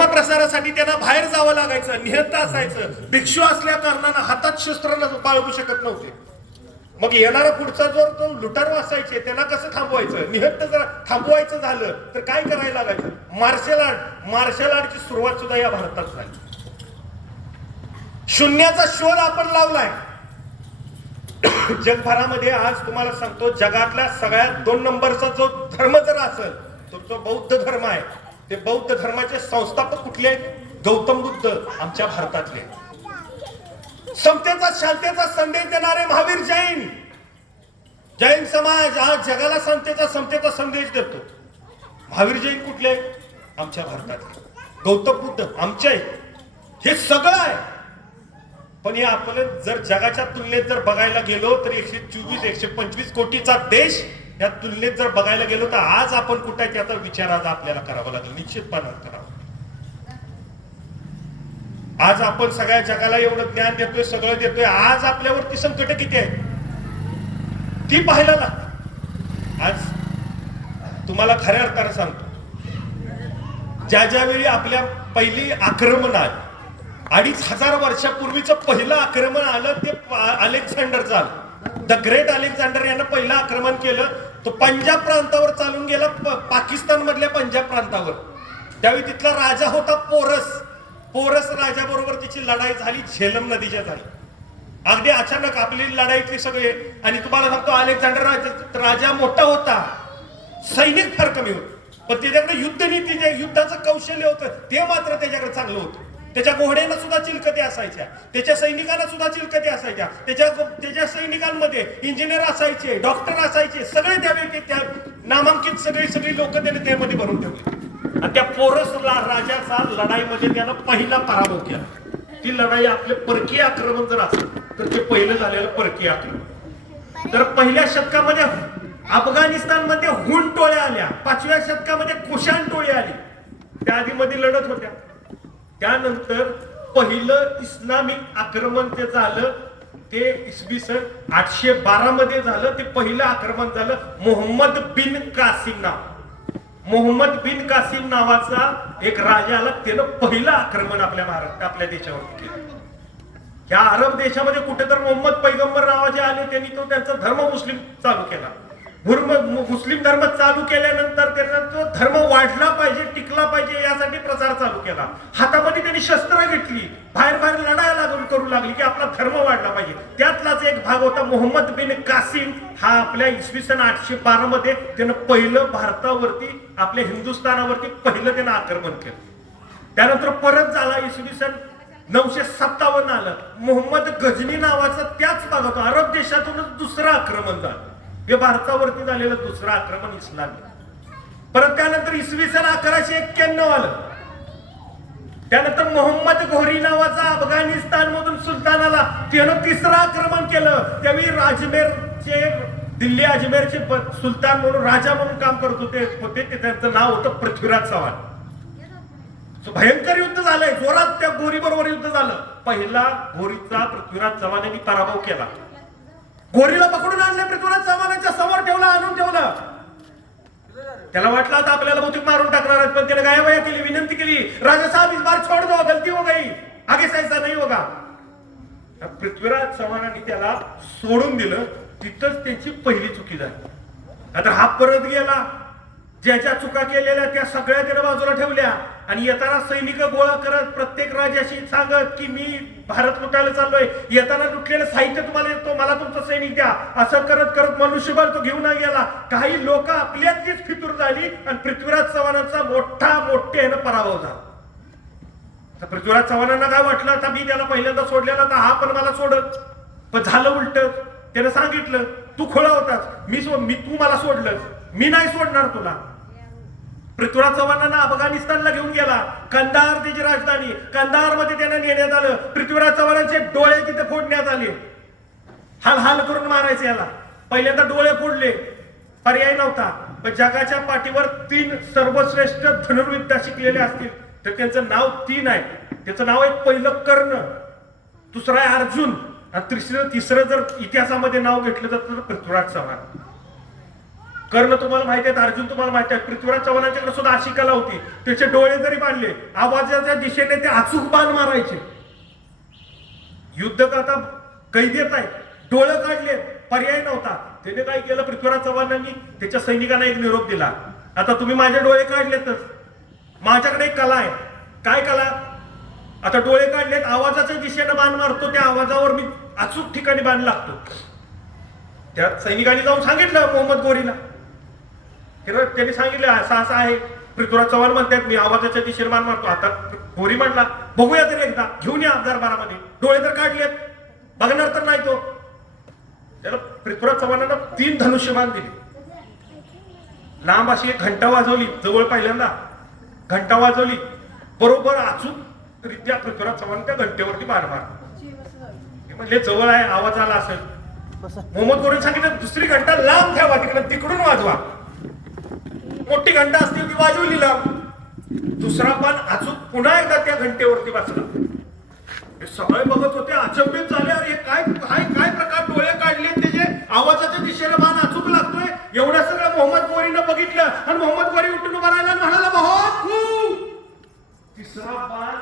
धर्मप्रसारासाठी त्यांना बाहेर जावं लागायचं, निहत्ता असायचं. भिक्षू असल्या कारणानं हातात शस्त्र बाळगू शकत नव्हते. मग येणारा पुढचा जो तो लुटारू असायचे त्यांना कसं थांबवायचं, निहत्त जर थांबवायचं झालं तर काय करायला लागायचं? मार्शल आर्टची सुरुवात सुद्धा या भारतात झाली. शून्याचा शोध आपण लावलाय जगभरामध्ये. आज तुम्हाला सांगतो, जगातल्या सगळ्यात 2 नंबरचा जो धर्म जर असेल तर तो बौद्ध धर्म आहे. ते बौद्ध धर्माचे संस्थापक कुठले आहेत? गौतम बुद्ध आमच्या भारतातले. समतेचा शांतीचा संदेश देणारे महावीर जैन समाज आज जगाला समतेचा संदेश देतो. महावीर जैन कुठले? आमच्या भारतातले. गौतम बुद्ध आमचे आहेत. हे सगळं आहे. पण हे आपलं जर जगाच्या तुलनेत जर बघायला गेलो तर 124-125 कोटीचा देश या तुलनेत जर बघायला गेलो तर आज आपण कुठे आहे त्याचा विचार आज आपल्याला करावा लागेल, निश्चितपणे करावा. आज आपण सगळ्या जगाला एवढं ज्ञान देतोय, सगळं देतोय. आज आपल्यावरती संकट किती आहेत ती पाहायला लागते. आज तुम्हाला खऱ्या अर्थानं सांगतो, ज्यावेळी आपल्या पहिली आक्रमण आली, 2500 वर्षापूर्वीचं पहिलं आक्रमण आलं ते अलेक्झांडरचं आलं. द ग्रेट अलेक्झांडर यानं पहिलं आक्रमण केलं. तो पंजाब प्रांतावर चालून गेला, पाकिस्तान मधल्या पंजाब प्रांतावर. त्यावेळी तिथला राजा होता पोरस राजाबरोबर तिची लढाई झाली, झेलम नदीच्या झाली. अगदी अचानक आपली लढाईतली सगळे. आणि तुम्हाला सांगतो, अलेक्झांडर राजा मोठा होता, सैनिक फार कमी होते, पण त्याच्याकडे युद्धनीती युद्धाचं कौशल्य होतं ते मात्र त्याच्याकडे चांगलं होतं. त्याच्या घोड्यांना सुद्धा चिलकते असायच्या, त्याच्या सैनिकांना सुद्धा चिलकते असायच्या. त्याच्या सैनिकांमध्ये इंजिनियर असायचे, डॉक्टर असायचे, सगळे त्यावेळी त्या नामांकित सगळी लोक त्याने त्यामध्ये भरून ठेवले. आणि त्या पोरस राजाचा लढाईमध्ये त्यानं पहिला पराभव केला. ती लढाई आपले परकीय आक्रमण जर असेल तर ते पहिलं झालेलं परकीय आक्रमण. तर पहिल्या शतकामध्ये अफगाणिस्तानमध्ये हुन टोळ्या आल्या, 5व्या शतकामध्ये कुशाण टोळी आली, त्या आधी मध्ये लढत होत्या. त्यानंतर पहिलं इस्लामिक आक्रमण ते झालं, ते इसवी सन 812 मध्ये झालं. ते पहिलं आक्रमण झालं मोहम्मद बिन कासिम नावाचा एक राजा आला. त्यानं पहिलं आक्रमण आपल्या देशावर केलं. ह्या अरब देशामध्ये कुठे तर मोहम्मद पैगंबर नावाचे आले, त्यांनी तो त्यांचा धर्म मुस्लिम चालू केला. मुस्लिम धर्म चालू केल्यानंतर त्यांना तो धर्म वाढला पाहिजे, टिकला पाहिजे यासाठी प्रचार चालू केला. हातामध्ये त्यांनी शस्त्र घेतली, बाहेर लढायला करू लागली की आपला धर्म वाढला पाहिजे. त्यातलाच एक भाग होता मोहम्मद बिन कासिम. हा आपल्या इसवी सन 812 मध्ये त्यानं पहिलं भारतावरती, आपल्या हिंदुस्थानावरती पहिलं त्यानं आक्रमण केलं. त्यानंतर परत झाला इसवी सन 957 आलं. मोहम्मद गजनी नावाचा त्याच भागात अरब देशातूनच दुसरं आक्रमण झालं. हे भारतावरती झालेलं दुसरं आक्रमण इस्लामी. परत त्यानंतर इसवी सन 1191 आलं. त्यानंतर मोहम्मद घोरी नावाचा अफगाणिस्तान मधून सुलतान आला, त्यानं तिसरं आक्रमण केलं. त्यावेळी दिल्ली अजमेरचे सुलतान म्हणून राजा म्हणून काम करत होते त्यांचं नाव होतं पृथ्वीराज चव्हाण. भयंकर युद्ध झालंय, जोरात त्या घोरी बरोबर युद्ध झालं. पहिला घोरीचा पृथ्वीराज चव्हाण यांनी पराभव केला. घोरीला पकडून आणले, पृथ्वीराज चव्हाणांच्या समोर ठेवला, आणून ठेवलं. त्याला वाटलं आता आपल्याला बहुतेक मारून टाकणार आहेत, पण त्याने गायाबाया केली, विनंती केली, राजा साहेब इस बार छोड़ दो, गलती हो गई, आगे से ऐसा नहीं होगा. पृथ्वीराज चव्हाणांनी त्याला सोडून दिलं. तिथंच त्यांची पहिली चुकी झाली. आता हा परत गेला, ज्याच्या चुका केलेल्या त्या सगळ्या त्याने बाजूला ठेवल्या आणि येताना सैनिक गोळा करत प्रत्येक राजाशी सांगत की मी भारत लुटायला चाललोय, येताना लुटलेलं साहित्य तुम्हाला येतो, मला तुमचं सैनिक द्या. असं करत करत मनुष्यबळ तो घेऊन गेला. काही लोक आपल्यातलीच फितूर झाली आणि पृथ्वीराज चव्हाणांचा मोठ्यानं पराभव झाला. पृथ्वीराज चव्हाणांना काय वाटलं, आता मी त्याला पहिल्यांदा सोडलेला तर हा पण मला सोडत, पण झालं उलट. त्यानं सांगितलं तू खोळा होतास, तू मला सोडलंस, मी नाही सोडणार तुला. पृथ्वीराज चव्हाणांना अफगाणिस्तानला घेऊन गेला, कंदाहार त्याची राजधानी. कंदाहार मध्ये त्यांना नेण्यात आलं. पृथ्वीराज चव्हाणांचे डोळे तिथे फोडण्यात आले, हाल करून मारायचे याला. पहिल्यांदा डोळे फोडले, पर्याय नव्हता. पण जगाच्या पाठीवर 3 सर्वश्रेष्ठ धनुर्विद्या शिकलेले असतील तर त्यांचं नाव 3 आहे. त्याचं नाव आहे पहिलं कर्ण, दुसरं आहे अर्जुन आणि तिसरं जर इतिहासामध्ये नाव घेतलं जातं तर पृथ्वीराज चव्हाण. कर्ण तुम्हाला माहिती आहे, अर्जुन तुम्हाला माहिती आहे, पृथ्वीराज चव्हाणांच्याकडे सुद्धा अशी कला होती. त्याचे डोळे जरी बांधले आवाजाच्या दिशेने ते अचूक बाण मारायचे. युद्ध करता कैद येत आहे, डोळे काढले, पर्याय नव्हता. त्याने काय केलं, पृथ्वीराज चव्हाणांनी त्याच्या सैनिकांना एक निरोप दिला, आता तुम्ही माझे डोळे काढलेतच, माझ्याकडे एक कला आहे. काय कला? आता डोळे काढलेत, आवाजाच्या दिशेने बाण मारतो, त्या आवाजावर मी अचूक ठिकाणी बाण लागतो. त्या सैनिकांनी जाऊन सांगितलं मोहम्मद गोरीला. त्यांनी सांगितलं असं असं आहे. पृथ्वीराज चव्हाण म्हणतात मी आवाजाच्या दिशेने बाण मारतो. आता गोरी म्हणला बघूया तरी एकदा, घेऊन या दरबारामध्ये, डोळे तर काढलेत, बघणार तर नाही तो. त्याला पृथ्वीराज चव्हाणांना 3 धनुष्यबाण दिले. लांब अशी एक घंटा वाजवली, जवळ पहिल्यांदा घंटा वाजवली, बरोबर अचूक रित्या पृथ्वीराज चव्हाण त्या घंटेवरती बाण मारला. म्हणजे जवळ आहे, आवाज आला असेल. मोहम्मद गोरीने सांगितलं दुसरी घंटा लांब ठेवा, तिकडून वाजवा. मोठी घंटा असते ती वाजवली लांब. दुसरा बाण अचूक पुन्हा एकदा त्या घंटेवरती बसला. हे सगळे बघत होते, अचंबित झाले, अरे काय काय काय प्रकार, डोळे काढले त्याचे, आवाजाच्या दिशेने बाण अचूक लागतोय. एवढं सगळं मोहम्मद गोरीनं बघितलं आणि मोहम्मद गोरी उठून उभा राहिला आणि म्हणाला बहुत खूप. तिसरा बाण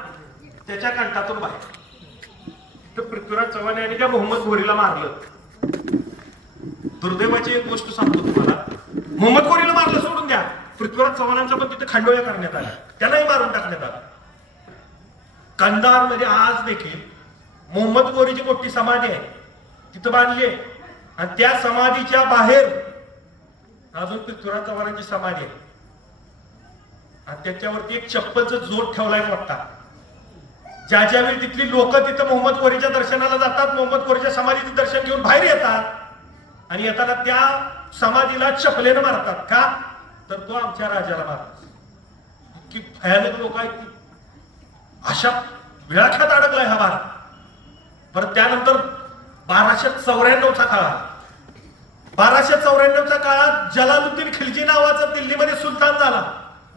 त्याच्या कंठातून बाहेर. पृथ्वीराज चव्हाण यांनी त्या मोहम्मद गोरीला मारलं. दुर्दैवाची एक गोष्ट सांगतो तुम्हाला, मोहम्मद गोरीला मारलं सोडून द्या, पृथ्वीराज चव्हाणांचा पण तिथे खांडोळ्या करण्यात आल्या, त्यांनाही मारून टाकण्यात आलं. कंधार मध्ये आज देखील मोहम्मद गोरीची मोठी समाधी आहे, तिथं बांधली आहे. आणि त्या समाधीच्या बाहेर अजून पृथ्वीराज चव्हाणांची समाधी आहे. आणि त्याच्यावरती एक चप्पलचा जोड ठेवलाय मोठा. ज्या ज्यावेळी तिथली लोक तिथं मोहम्मद गोरीच्या दर्शनाला जातात, मोहम्मद गोरीच्या समाधीचं दर्शन घेऊन बाहेर येतात आणि येताना त्या समाधीला चपलेनं मारतात. का? तर तो आमच्या राजाला मारतात. इतकी भयानक लोक आहेत, अशा विळाख्यात अडकलाय हा भारत. परत त्यानंतर 1294चा काळ, 1294च्या काळात जलालुद्दीन खिलजी नावाचा दिल्लीमध्ये सुलतान झाला.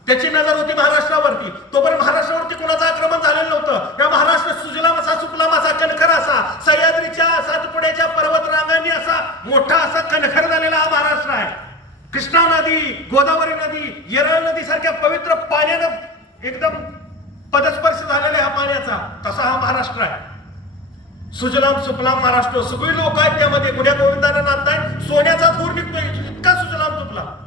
त्याची नजर होती महाराष्ट्रावरती. तोपर्यंत महाराष्ट्रावरती कोणाचं आक्रमण झालेलं नव्हतं. या महाराष्ट्र सुजलाम असा, सुफलाम असा, कणखर असा, सह्याद्रीच्या सातपुड्याच्या पर्वत रांगांनी असा मोठा असा कणखर झालेला हा महाराष्ट्र आहे. कृष्णा नदी, गोदावरी नदी, येरळ नदी सारख्या पवित्र पाण्यानं एकदम पदस्पर्श झालेला हा पाण्याचा, तसा हा महाराष्ट्र आहे. सुजलाम सुफलाम महाराष्ट्र, सगळी लोक आहेत त्यामध्ये. गुन्ह्या गोविंदांना नांदताय, सोन्याचा धूर निघतोय, इतका सुजलाम सुफलाम.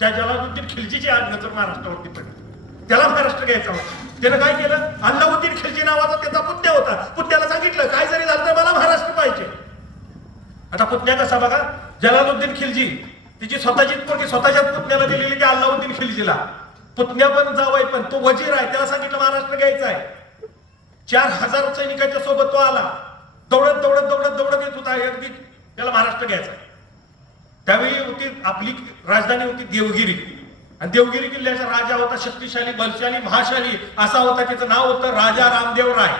त्या जलालुद्दीन खिलजीची आज नजर महाराष्ट्रावरती पडली. त्याला महाराष्ट्र घ्यायचा होता. त्यानं काय केलं, अल्लाउद्दीन खिलजी नावाचा त्याचा पुतण्या होता. पुतण्याला सांगितलं काय जरी झालं तर मला महाराष्ट्र पाहिजे. आता पुतण्या कसा बघा, जलालुद्दीन खिलजी तिची स्वतःची पोरगी स्वतःच्याच पुतण्याला दिलेली की अल्लाउद्दीन खिलजीला. पुतण्या पण जावई पण, तो वजीर आहे, त्याला सांगितलं महाराष्ट्र घ्यायचा आहे. 4000 सैनिकांच्या सोबत तो आला, दौडत दौडत दौडत दौडत येत होता, अगदी त्याला महाराष्ट्र घ्यायचा आहे. त्यावेळी होती आपली राजधानी होती देवगिरी. आणि देवगिरी किल्ल्याचा राजा होता शक्तिशाली, बलशाली, महाशाली असा होता. त्याचं नाव होतं राजा रामदेव राय.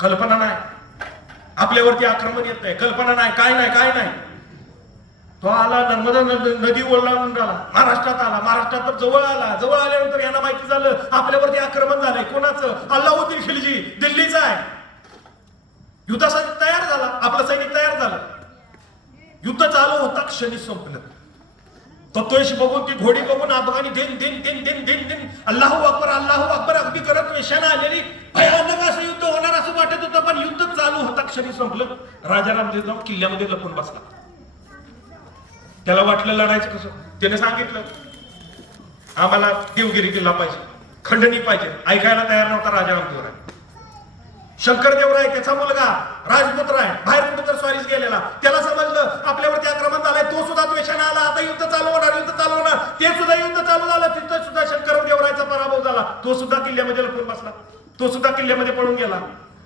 कल्पना नाही आपल्यावरती आक्रमण येत नाही, कल्पना नाही, काय नाही काय नाही. तो आला, नर्मदा नदी ओलांडून आला, महाराष्ट्रात आला. महाराष्ट्रात तर जवळ आला. जवळ आल्यानंतर यांना माहिती झालं आपल्यावरती आक्रमण झालंय. कोणाचं? अल्लाउद्दीन खिलजी, दिल्लीचा आहे. युद्धासाठी तयार झाला, आपलं सैनिक तयार झालं. युद्ध चालू होता, क्षणी संपलं. तत्वशी बघून, ती घोडी बघून अफगाणी दिन दिन दिन दिन दिन दिन अल्लाहू अकबर अगदी करत वेशानं आलेली भयानक असं युद्ध होणार असं वाटत होतं. पण युद्ध चालू होता, क्षणी संपलं. राजा रामदेव जाऊन किल्ल्यामध्ये लपून बसला. त्याला वाटलं लढायचं कसं. त्याने सांगितलं आम्हाला देवगिरी किल्ला पाहिजे, खंडणी पाहिजे. ऐकायला तयार नव्हता राजा रामदेव राय. शंकरदेवराय त्याचा मुलगा राजपुत्र आहे, बाहेर कुठे तर स्वारीस गेलेला. त्याला समजलं आपल्यावरती आक्रमण झालंय. तो सुद्धा द्वेषानं आला. आता युद्ध चालू होणार, युद्ध चालू होणार. ते सुद्धा युद्ध चालू झालं. तिथं सुद्धा शंकरदेवरायचा पराभव झाला. तो सुद्धा किल्ल्यामध्ये लपून बसला. तो सुद्धा किल्ल्यामध्ये पळून गेला.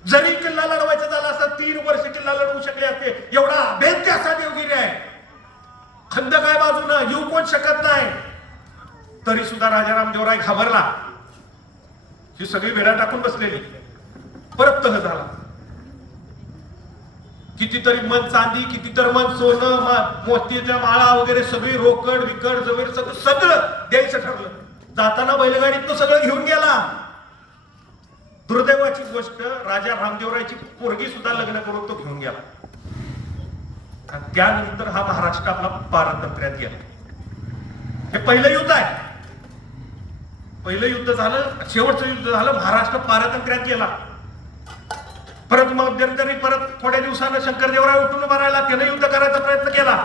जरी किल्ला लढवायचा झाला असता 3 वर्ष किल्ला लढवू शकले असते. एवढा अभेद्य असा देवगिरी आहे. खंदक आहे बाजूनं, येऊ कोण शकत नाही. तरी सुद्धा राजा रामदेवराय घाबरला. ही सगळी वेळा टाकून बसलेली. परत तह झाला. कितीतरी मन चांदी, कितीतरी मन सोनं, मोतीच्या माळा वगैरे सगळी रोकड विकड जमीन सगळं द्यायचं ठरलं. जाताना बैलगाडीत तो सगळं घेऊन गेला. दुर्दैवाची गोष्ट, राजा रामदेवरायची पोरगी सुद्धा लग्न करून तो घेऊन गेला. आणि त्यानंतर हा महाराष्ट्र आपला पारतंत्र्यात गेला. हे पहिलं युद्ध आहे. पहिलं युद्ध झालं, शेवटचं युद्ध झालं, महाराष्ट्र पारतंत्र्यात गेला. परत मध्यंतरी परत थोड्या दिवसानं शंकरदेवराय उठून उभा राहिला, त्यानं युद्ध करायचा प्रयत्न केला.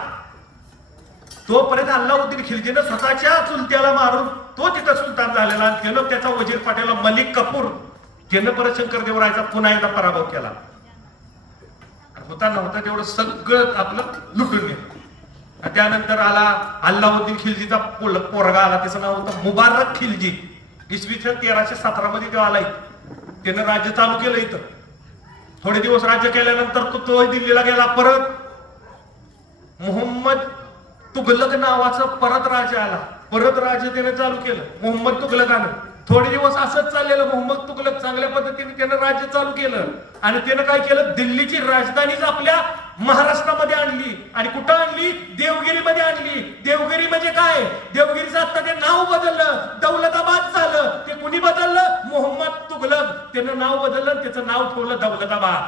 तोपर्यंत अल्लाउद्दीन खिलजीनं स्वतःच्या चुलत्याला मारून तो तिथं सुलतान झालेला. त्यानं त्याचा वजीर पाठवला मलिक कपूर, त्यानं परत शंकरदेवरायचा पुन्हा एकदा पराभव केला. होता नव्हता तेवढं सगळं आपलं लुटून गेलं. त्यानंतर आला अल्लाउद्दीन खिलजीचा पोरगा आला, त्याचं नाव होतं मुबारक खिलजी. इसवी सन 1317 मध्ये तो आलाय. त्यानं राज्य चालू केलं इथं. थोडे दिवस राज्य केल्यानंतर तो दिल्लीला गेला. परत मोहम्मद तुगलक नावाचा परत राजा आला. परत राज्य त्याने चालू केलं मोहम्मद तुगलकानं. थोडे दिवस असंच चाललेलं. मोहम्मद तुगलक चांगल्या पद्धतीने त्यानं राज्य चालू केलं आणि त्यानं काय केलं, दिल्लीची राजधानीच आपल्या महाराष्ट्रामध्ये आणली. आणि कुठं आणली? देवगिरीमध्ये आणली. देवगिरी म्हणजे काय? देवगिरीचं आता ते नाव बदललं, दौलताबाद झालं. ते कुणी बदललं? मोहम्मद तुगलक. त्यानं नाव बदललं, त्याचं नाव ठेवलं दौलताबाद.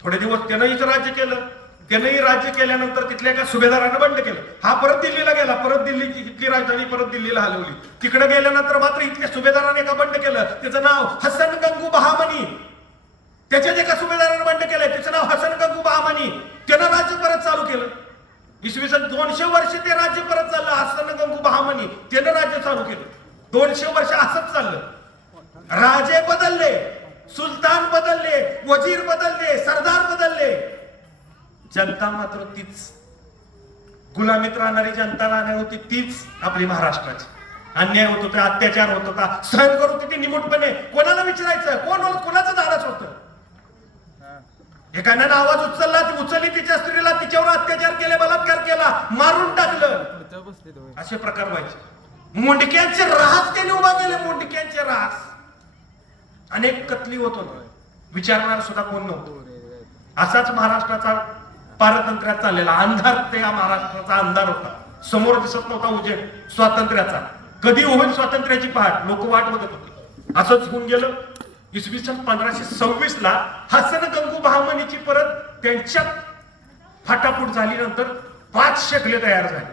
थोडे दिवस त्यानं इथं राज्य केलं. त्यानंही राज्य केल्यानंतर तिथल्या एका सुभेदारानं बंड केलं. हा परत दिल्लीला गेला. परत दिल्लीची इथली राजधानी परत दिल्लीला हलवली. तिकडे गेल्यानंतर मात्र इथल्या सुभेदाराने एका बंड केलं. त्याचं नाव हसन गंगू बहामनी. त्याच्याच एका सुभेदारानं बंड केलंय, त्याचं नाव हसन गंगू बहामनी. त्यानं राज्य परत चालू केलं. इसवी सन 200 वर्ष ते राज्य परत चाललं. हसन गंगू बहामनी त्यानं राज्य चालू केलं. 200 वर्ष असंच चाललं. राजे बदलले, सुलतान बदलले, वजीर बदलले, सरदार बदलले, जनता मात्र तीच. गुलामीत राहणारी जनता राहणार होती तीच आपली महाराष्ट्राची. अन्याय होत होता, अत्याचार होत होता, सहन करत होती निमूटपणे. कोणाला विचारायचं? कोणाचं नाराज होतं? एखाद्यानं आवाज उचलला, ती उचलली तिच्या स्त्रीला, तिच्यावर अत्याचार केले, बलात्कार केला, मारून टाकलं. असे प्रकार व्हायचे. मुंडक्यांचे राहस त्याने उभा केले. मुंडक्यांचे राहस. अनेक कत्ली होत होते, विचारणार सुद्धा कोण नव्हतं. असाच महाराष्ट्राचा पारतंत्र्यात चाललेला अंधार, ते या महाराष्ट्राचा अंधार होता. समोर दिसत नव्हता उजेड स्वातंत्र्याचा. कधी होईल स्वातंत्र्याची पहाट, लोक वाट बघत होते. असंच होऊन गेलं. इसवी सन 1526 ला हसन गंगू बहामनीची परत त्यांच्यात फाटाफूट झाली. नंतर 5 शकले तयार झाले.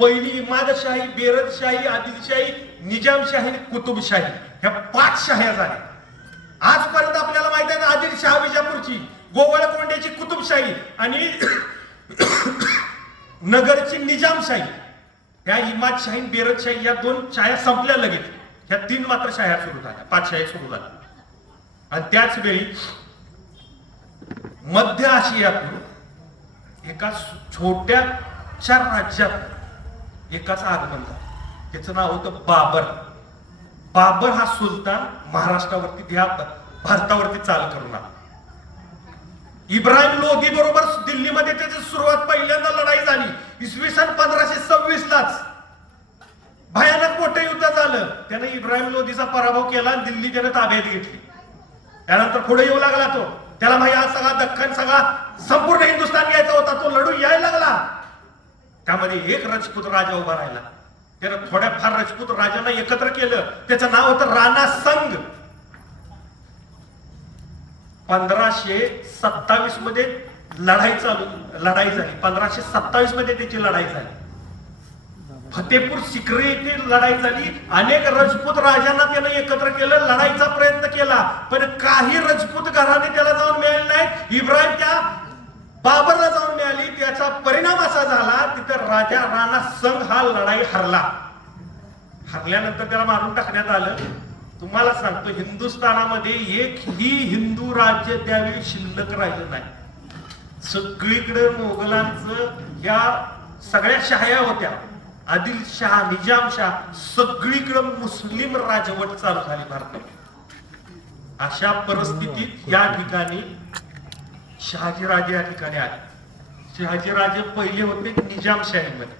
पहिली इमादशाही, बेरदशाही, आदिलशाही, निजामशाही आणि कुतुबशाही, ह्या 5 शाह्या झाल्या. आजपर्यंत आपल्याला माहित आहे आदिलशाह विजापूरची, गोवळकोंड्याची कुतुबशाही आणि नगरची निजामशाही. ह्या इमादशाही, बेरदशाही या 2 शाह्या संपल्या लगेच. ह्या 3 मात्र शाह्या सुरू झाल्या, 5 शाह्या सुरू झाल्या. आणि त्याच वेळी मध्य आशियातून एका छोट्याशा राज्यात एकाचं आगमन झालं. त्याचं नाव होतं बाबर. बाबर हा सुलतान महाराष्ट्रावरती, भारतावरती चाल करून आला. इब्राहिम लोधी बरोबर दिल्लीमध्ये त्याची सुरुवात, पहिल्यांदा लढाई झाली इसवी सन 1526 लाच. भयानक मोठं युद्ध झालं. त्याने इब्राहिम लोधीचा पराभव केला आणि दिल्ली त्याने ताब्यात घेतली. त्यानंतर पुढे येऊ लागला तो. त्याला माहिती हा सगळा दख्खन, सगळा संपूर्ण हिंदुस्थान घ्यायचा होता. तो लढू यायला लागला. त्यामध्ये एक राजपूत राजा उभा राहिला. त्यानं थोड्याफार राजपूत राजांना एकत्र केलं. त्याचं नाव होतं राणा संग. 1527 मध्ये लढाई झाली. 1527 मध्ये त्याची लढाई झाली. फतेपूर सिक्री येथे लढाई झाली. अनेक राजपूत राजांना त्यानं एकत्र केलं, लढाईचा प्रयत्न केला, पण काही राजपूत घराणे त्याला जाऊन मिळाले नाहीत. इब्राहिम त्या बाबरला जाऊन मिळाली. त्याचा परिणाम असा झाला, तिथं राजा राणा संग हा लढाई हरला. हरल्यानंतर त्याला मारून टाकण्यात आलं. तुम्हाला सांगतो, हिंदुस्थानामध्ये एकही हिंदू राज्य त्यावेळी शिल्लक राहिलं नाही. सगळीकडे मोगलांचं या सगळ्या शाह्या होत्या. आदिलशाह, निजामशाह, सगळीकडे मुस्लिम राजवट चालू झाली भारतात. अशा परिस्थितीत या ठिकाणी शहाजीराजे या ठिकाणी आले. शहाजीराजे पहिले होते निजामशाहीमध्ये.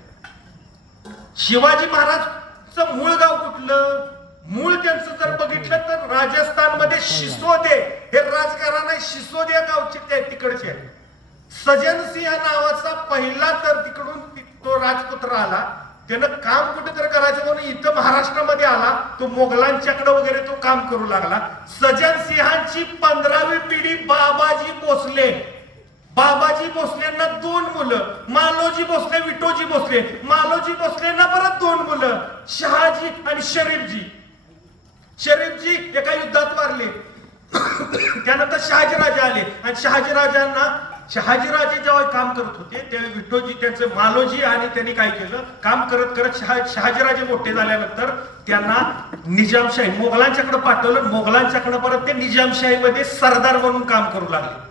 शिवाजी महाराजचं मूळ गाव कुठलं? मूळ त्यांचं जर बघितलं तर राजस्थानमध्ये शिसोदे हे राजकारण आहे. शिसोदे गावचे ते तिकडचे आहे. सजनसिंह नावाचा पहिला तर तिकडून तो राजपुत्र आला. त्यानं काम कुठेतरी करायचं म्हणून इथं महाराष्ट्रामध्ये आला. तो मोगलांच्याकडे वगैरे तो काम करू लागला. सजनसिंहांची 15वी पिढी बाबाजी भोसले. बाबाजी भोसलेंना 2 मुलं, मालोजी भोसले, विठोजी भोसले, मालोजी भोसलेंना परत 2 मुलं, शहाजी आणि शरीफजी. शरीफजी एका युद्धात वारले. त्यानंतर शहाजीराजे आले आणि शहाजीराजे जेव्हा काम करत होते तेव्हा विठोजी त्यांचे मालोजी आणि त्यांनी काय केलं, काम करत करत शहाजीराजे मोठे झाल्यानंतर त्यांना निजामशाही मोगलांच्याकडे पाठवलं. मोगलांच्याकडे परत ते निजामशाहीमध्ये सरदार म्हणून काम करू लागले.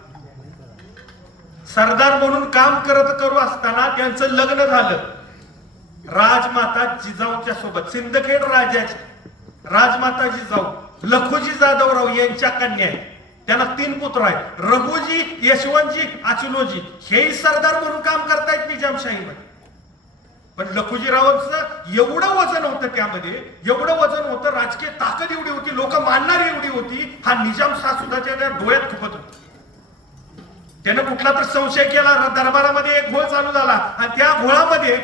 सरदार म्हणून काम करू असताना त्यांचं लग्न झालं राजमाता जिजाऊच्या सोबत. सिंदखेड राजाची राजमाता जिजाऊ लखोजी जाधवराव यांच्या कन्या आहे. त्यांना 3 पुत्र आहेत, रघुजी, यशवंतजी, आचुलोजी. हेही सरदार म्हणून काम करतायत निजामशाहीमध्ये. पण लखुजीरावांचं एवढं वजन होतं, त्यामध्ये एवढं वजन होतं, राजकीय ताकद एवढी होती, लोक मानणारी एवढी होती, हा निजामशाह सुद्धा त्या डोळ्यात खुपत होता. त्यानं कुठला तर संशय केला, दरबारामध्ये एक घोळ चालू झाला आणि त्या घोळामध्ये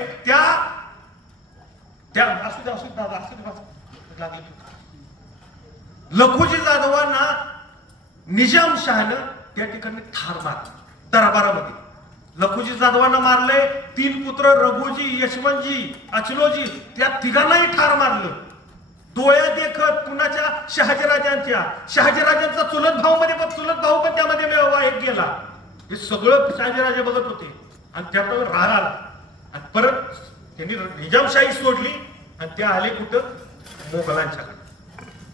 लखुजी जाधवांना निजामशहानं त्या ठिकाणी ठार मारलं. दरबारामध्ये लखुजी जाधवांना मारलंय. 3 पुत्र रघुजी, यशवंतजी, अचलोजी, त्या तिघांनाही ठार मारलं. डोळ्या देखत कुणाच्या शहाजीराजांचा चुलत भाऊ पण त्यामध्ये गेला. हे सगळं शहाजीराजे बघत होते आणि त्यातून राग आला आणि परत त्यांनी निजामशाही सोडली आणि ते आले कुठं, मोगलांच्याकडे.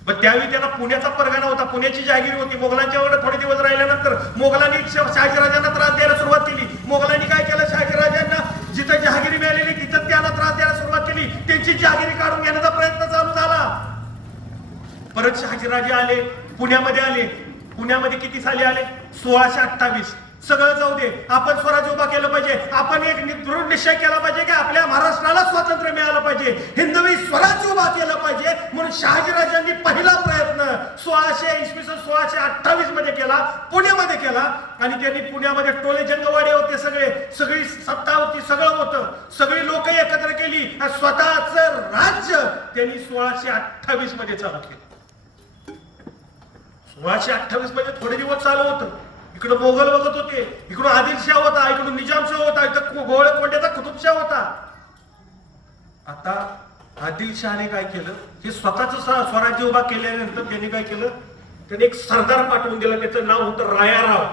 पण त्यावेळी त्यांना पुण्याचा परगणा होता, पुण्याची जहागिरी होती. मोगलांच्याकडे थोडे दिवस राहिल्यानंतर मोगलांनी शहाजीराजांना त्रास द्यायला सुरुवात केली. मोगलांनी काय केलं, शहाजीराजांना जिथं जहागिरी मिळालेली तिथं त्यांना त्रास द्यायला सुरुवात केली. त्यांची जहागिरी काढून घेण्याचा प्रयत्न चालू झाला. परत शहाजीराजे आले, पुण्यामध्ये आले. पुण्यामध्ये किती साली आले, 1628. सगळं जाऊ दे, आपण स्वराज्य उभा केलं पाहिजे. आपण एक दृढ निश्चय केला पाहिजे की आपल्या महाराष्ट्राला स्वातंत्र्य मिळालं पाहिजे, हिंदवी स्वराज्य उभा केलं पाहिजे. म्हणून शहाजीराजांनी पहिला प्रयत्न 1628 मध्ये केला, पुण्यामध्ये केला. आणि त्यांनी पुण्यामध्ये टोले जंगवाडे होते, सगळी सत्ता होती, सगळं होतं, सगळी लोक एकत्र केली आणि स्वतःच राज्य त्यांनी 1628 मध्ये चालू केलं. 1628 मध्ये थोडे दिवस चालू होतं. इकडे मोगल बघत होते, इकडून आदिलशाह होता, इकडून निजामशाह होता, इथं गोळकोंड्याचा कुतुबशाह होता. आता आदिलशहाने काय केलं, हे स्वतःच स्वराज्य उभा केल्यानंतर त्यांनी काय केलं, त्याने एक सरदार पाठवून दिला. त्याचं नाव होतं रायाराव.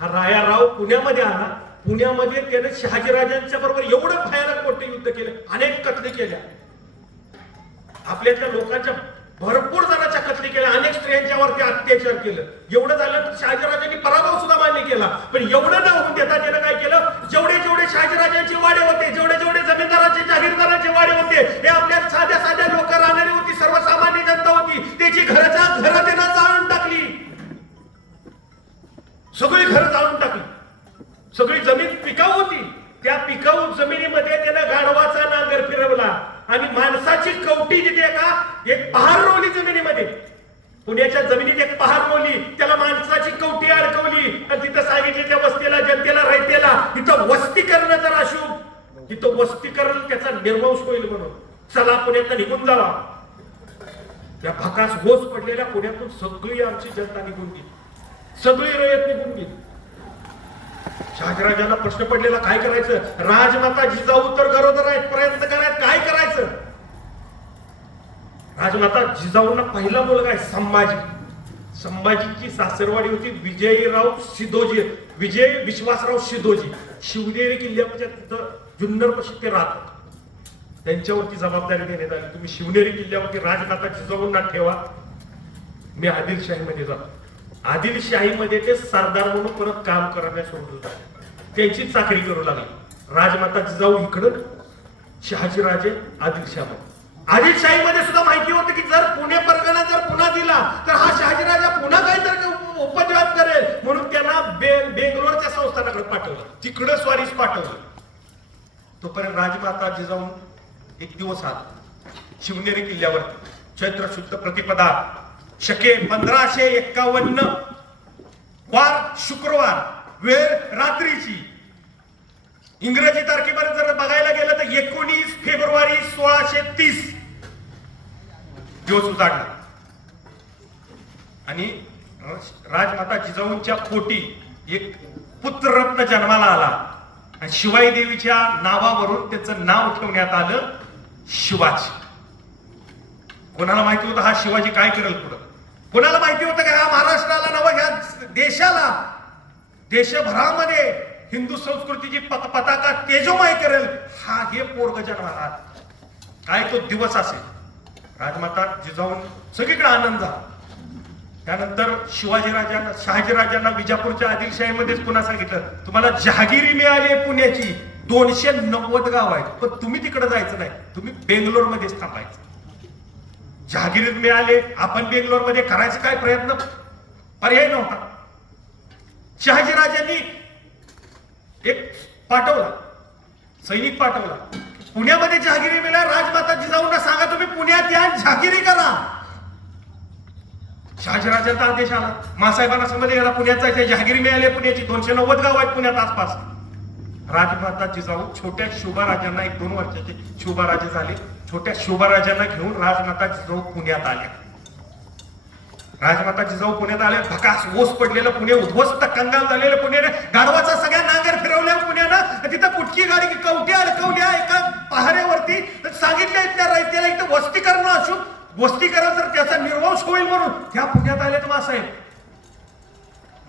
हा रायाराव पुण्यामध्ये आला. पुण्यामध्ये त्याने शहाजीराजांच्या बरोबर एवढं भयानक मोठे युद्ध केले, अनेक कत्ले केल्या, आपल्यातल्या लोकांच्या भरपूर जणांच्या कत्ले केल्या, अनेक स्त्रियांच्यावरती अत्याचार केलं. एवढं झालं तर शहाजीराजांनी पराभव सुद्धा मान्य केला. पण एवढं न होऊन देता त्यानं काय केलं, जेवढे शहाजीराजांचे वाडे होते, जेवढे जमीनदारांचे, जागीरदारांचे वाडे होते, हे आपल्या साध्या लोक राहणारी होती, सर्वसामान्य जनता होती, त्याची घरं त्यानं जाळून टाकली. सगळी घरं जाळून टाकली. सगळी जमीन पिकाऊ होती, त्या पिकाऊ जमिनीमध्ये त्यानं गाढवाचा नांगर फिरवला आणि माणसाची कवटी जिथे एक पहार रोवली जमिनीमध्ये. पुण्याच्या जमिनीत एक पहार रोवली, त्याला माणसाची कवटी अडकवली आणि तिथं सांगितले त्या वस्तीला, जनतेला, रयतेला, इथं वस्ती करणं जर अशुभ, इथं वस्ती करणं त्याचा निर्वंश होईल, म्हणून चला पुण्यात निघून जावा. त्या भकास होस पडलेल्या पुण्यातून सगळी आमची जनता निघून गेली, सगळी रयत निघून गेली. शहाजीराजांना प्रश्न पडलेला, काय करायचं. राजमाता जिजाऊ तर गरोदर आहेत, प्रयत्न करायचं, काय करायचं. राजमाता जिजाऊंना पहिला मुलगा आहे संभाजी. संभाजीची सासरवाडी होती विजय विश्वासराव शिदोजी. शिवनेरी किल्ल्याच्या तिथं जुन्नरपाशी ते राहतात. त्यांच्यावरती जबाबदारी देण्यात आली, तुम्ही शिवनेरी किल्ल्यावरती राजमाता जिजाऊंना ठेवा, मी आदिलशाहीमध्ये जातो. आदिलशाहीमध्ये ते सरदार म्हणून परत काम करण्यास सोडून त्यांची चाकरी करू लागली. राजमाता जिजाऊ इकडं, शहाजीराजे आदिलशाहीमध्ये. आदिलशाहीमध्ये सुद्धा माहिती होतं की जर पुणे परगणा जर पुन्हा दिला तर हा शहाजीराजा पुन्हा काहीतरी उपद्व्याप करेल, म्हणून त्यांना बेंगलोरच्या संस्थानाकडे पाठवलं, तिकडं स्वारीस पाठवलं. तोपर्यंत राजमाता जिजाऊ एक दिवस आला शिवनेरी किल्ल्यावर. चैत्र शुद्ध प्रतिपदा, शके 1551, वार शुक्रवार, वेळ रात्रीची. इंग्रजी तारखेपर्यंत जर बघायला गेलं तर 19 फेब्रुवारी 1630 दिवस उजाडला. आणि राजमाता जिजाऊंच्या पोटी एक पुत्ररत्न जन्माला आला आणि शिवाई देवीच्या नावावरून त्याचं नाव ठेवण्यात आलं शिवाजी. कोणाला माहिती होतं हा शिवाजी काय करेल पुढं? कोणाला माहिती होतं का ह्या महाराष्ट्राला नवं, ह्या देशाला, देशभरामध्ये हिंदू संस्कृतीची पताका तेजोमय करेल हा हे पोरग जन्माला आला. काय तो दिवस असेल. राजमाता जिजाऊन सगळीकडे आनंद झाला. त्यानंतर शिवाजीराजांना, शहाजीराजांना विजापूरच्या आदिलशाहीमध्येच पुन्हा सांगितलं तुम्हाला जहागिरी मिळाली पुण्याची, 290 गाव आहेत, पण तुम्ही तिकडे जायचं नाही, तुम्ही बेंगलोर मध्येच थांबायचं. जहागिरीत मिळाले, आपण बेंगलोर मध्ये करायचं काय प्रयत्न, पर्याय नव्हता. शहाजीराजांनी एक पाठवला, सैनिक पाठवला, पुण्यामध्ये जहागिरी मिळाल्या, राजमाता जिजाऊंना सांगा तुम्ही पुण्यात या, जहागिरी करा. शहाजीराजांचा आदेश आला, मासाहेबांना समजले याला पुण्यात जायचं, जहागिरी मिळाली पुण्याची, 290 गाव आहेत पुण्यात आसपास. राजमाता जिजाऊ छोट्या शोभाराजांना, 1-2 वर्षाचे शोभाराजे झाले, छोट्या शोभाराजांना घेऊन राजमाता जिजाऊ पुण्यात आल्या. राजमाता जिजाऊ पुण्यात आल्या, भकास ओस पडलेलं पुणे, उद्ध्वस्त कंगाल झालेलं पुणे, गाढवाचा सगळ्या नांगर फिरवल्या पुण्यानं. तिथं कुठची गाडी कवट्या अडकवल्या एका पहाऱ्यावरती, सांगितल्या इथल्या रयतेला इथं वस्तीकरण असू, वस्तीकरण जर त्याचा निर्वंश होईल म्हणून त्या पुण्यात आलेत मासाहेब.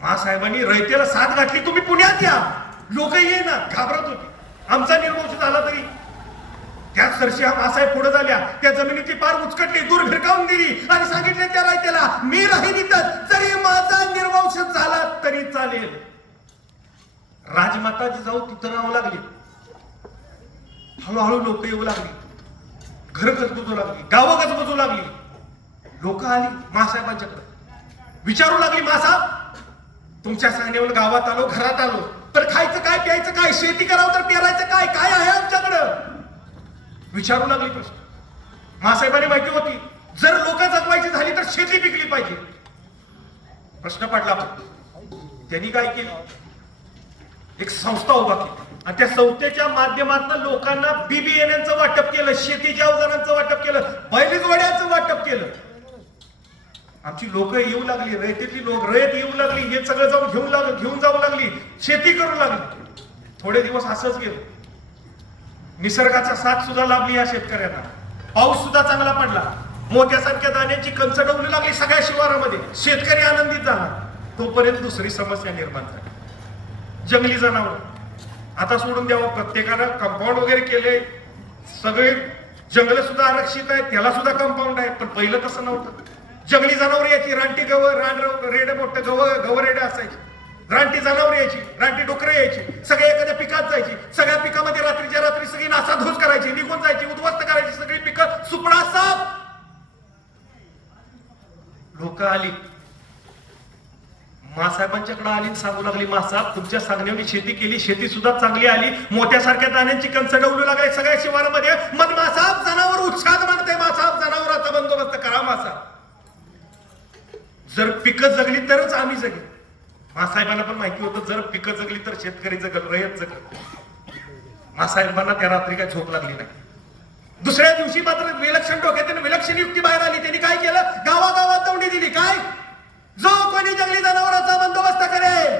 मासाहेबांनी रयतेला साथ घातली, तुम्ही पुण्यात या. लोक येईना, घाबरत होती, आमचा निर्वंश झाला तरी. त्या सरशी हा मासाहेब पुढे झाल्या, त्या जमिनीची पार उचकटली, दूर भिरकावून दिली आणि सांगितले त्या रायतेला मी राहीन इथं, जरी माझा निर्वंश झाला तरी चालेल. राजमाता जिजाऊ तिथं राहू लागली. हळूहळू लोक येऊ लागली, घर गजबजू लागली, गावं गजबजू लागली. लोक आली मासाहेबांच्याकडे, विचारू लागली मासाहेब तुमच्या सांगण्यावर गावात आलो, घरात आलो, तर खायचं काय, प्यायचं काय, शेती करावं तर पेरायचं काय, काय आहे आमच्याकडं, विचारू लागली प्रश्न. मासाहेबांनी माहिती होती जर लोक जगवायची झाली तर शेती पिकली पाहिजे. प्रश्न पडला, त्यांनी काय केलं, एक संस्था उभा केली आणि त्या संस्थेच्या माध्यमातून लोकांना बी बियाण्यांचं वाटप केलं, शेतीच्या अवजारांचं वाटप केलं, बैलजोड्यांचं वाटप केलं. आमची लोक येऊ लागली, रयतेतली लोक, रयत येऊ लागली, हे सगळं जाऊन घेऊन जाऊ लागली, शेती करू लागली. थोडे दिवस असंच गेलं. निसर्गाचा साथ सुद्धा लाभली या शेतकऱ्यांना, पाऊस सुद्धा चांगला पडला, मोठ्यासारख्या दाण्याची कंच डवली लागली सगळ्या शिवारामध्ये, शेतकरी आनंदित झाला. तोपर्यंत दुसरी समस्या निर्माण झाली, जंगली जनावर. आता सोडून द्यावं, प्रत्येकानं कंपाऊंड वगैरे केले, सगळे जंगल सुद्धा आरक्षित आहे, त्याला सुद्धा कंपाऊंड आहे, पण पहिलं तसं नव्हतं. जंगली जनावर यायची, रानटी रेडे मोठे गवरेडे असायचे, रानटी जनावर यायची, रानटी डुकरं यायची, सगळ्या एखाद्या पिकात जायची, सगळ्या पिकामध्ये रात्रीच्या रात्री सगळी नासाधूस करायची, निघून जायची, उद्ध्वस्त करायची सगळी पिकं, सुपडा साप. लोक आली मासाहेबांच्याकडे आली, सांगू लागली मासाहेब तुमच्या सांगण्याने शेती केली, शेती सुद्धा चांगली आली, मोठ्यासारख्या दाण्यांची कंच डवलू लागले सगळ्या शिवारामध्ये. मग मासाहेब जनावर उत्साह मागते, मासाहेब जनावरांचा बंदोबस्त करा मासाहेब, जर पिकं जगली तरच आम्ही जगली. मासाहेबांना पण माहिती होतं जर पिकं जगली तर शेतकरी जगल, रयत जगल. मासाहेबांना त्या रात्री काय झोप लागली नाही. दुसऱ्या दिवशी मात्र विलक्षण डोक्यात विलक्षण युक्ती बाहेर आली. त्यांनी काय केलं, गावागावात तोंडी दिली, काय जो कोणी जंगली जनावरांचा बंदोबस्त करेल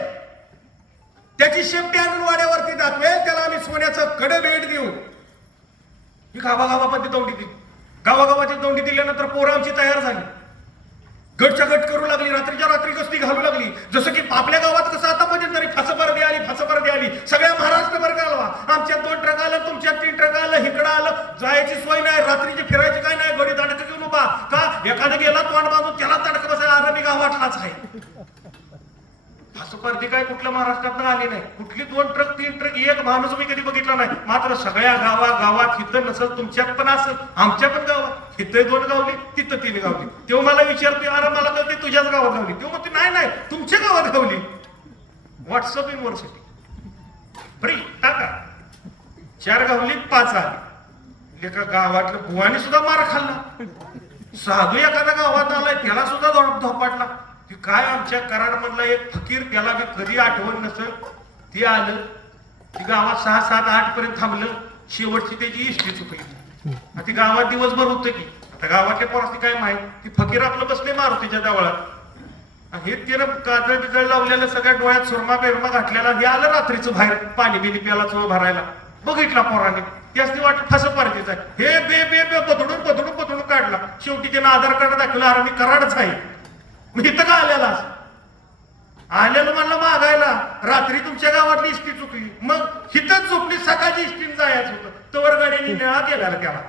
त्याची शेपटी आणून वाड्यावरती दाखवेल त्याला आम्ही सोन्याचं कडे भेट देऊ. ही गावागावामध्ये तोंडी दिली. गावागावाची तोंडी दिल्यानंतर पोरं आमची तयार झाली, गटच्या गट करू लागली, रात्रीच्या रात्री गस्ती घालू लागली. जसं की आपल्या गावात कसं आता मध्यंतरी फासपर्दी आली, सगळ्या महाराष्ट्रभर गालवा, आमच्यात 2 ट्रक आलं, तुमच्यात 3 ट्रक आलं, इकडं आलं, जायची सोय नाही, रात्रीची फिरायची काय नाही, गडी तडक घेऊन उभा का, एखादा गेला तोंड बांधून त्याला तडक बसायला, आरबी गावातलाच आहे. फासपर्दी काय कुठल्या महाराष्ट्रात आली नाही, कुठली 2 ट्रक 3 ट्रक, एक माणूस मी कधी बघितला नाही. मात्र सगळ्या गावात इथं नसल, तुमच्यात पण असेल, आमच्या पण गावात इथं 2 गावली, तिथं 3 गावली. तेव्हा मला विचारते, अरे मला कळते तुझ्याच गावात गावली, तेव्हा म्हणते नाही तुमच्या गावात गावली. व्हॉट्सअप युनिव्हर्सिटी फ्री टाका, 4 गावली 5 आली. एका गावातल्या बुवाने सुद्धा मार खाल्ला, साधू एखाद्या गावात आलाय त्याला सुद्धा धोपाटला. काय आमच्या कराडमधला एक फकीर, त्याला मी कधी आठवण नसेल, ते आलं, ती गावात 6, 7, 8 पर्यंत थांबलं, शेवटची त्याची इष्टी चुकली. ती गावात दिवसभर होतं की, आता गावातल्या पोरांनी काय माहित, ती फकीर आपलं बसले मारुतीच्या देवळात, हे त्यानं काजळ बिजळ लावलेलं सगळ्या डोळ्यात सुरमा बेरमा घातलेला हे आलं रात्रीचं बाहेर पाणी बिनी प्याला चोळ भरायला बघितला पोराने त्याच वाटत फसं पाहिजेच आहे हे बे बे बे पतडून काढला शेवटी त्यानं आधार कार्ड दाखवलं अरे मी कराडच आहे मी इथं का आलेलं म्हणलं मागायला रात्री तुमच्या गावातली इष्टी चुकली मग हिथंच झोपली सकाळची इष्टीन जायचं होतं तवर गाडीने निळा केला त्याला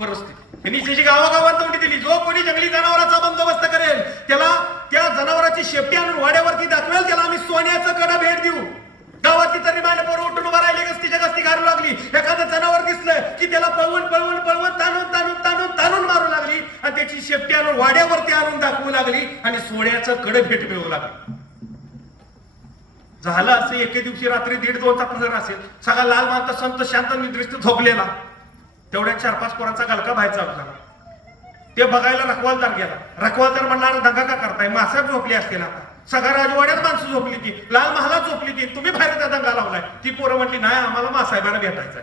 परिस्थिती त्यांनी त्याची गावागावात तोंडी दिली जो कोणी जंगली जनावरांचा बंदोबस्त करेल त्याला त्या जनावरांची शेपटी आणून वाड्यावरती दाखवेल त्याला आम्ही सोन्याचं कडं भेट देऊ गावातली तरी माझ्या पोरं उठून उभा राहिली गस्तीच्या गस्ती घालू लागली एखादं जनावर दिसलं की त्याला पळवून ताणून मारू लागली आणि त्याची शेपटी आणून वाड्यावरती आणून दाखवू लागली आणि सोन्याचं कडं भेट मिळवू लागली झालं असं एके दिवशी रात्री 1:30-2चा प्रहर असेल सगळा लाल मानता संत शांत निद्रिस्त झोपलेला तेवढ्या 4-5 पोरांचा गलका बाहेर चालू झाला ते बघायला रखवालदार गेला रखवालदार म्हणणार दंगा का करताय मासाहेब झोपले असतील आता सगळ्या राजवाड्यात माणसं झोपली ती लाल महालात झोपली ती तुम्ही बाहेर त्या दंगा लावलाय ती पोरं म्हटली नाही आम्हाला मासाहेबांना भेटायचंय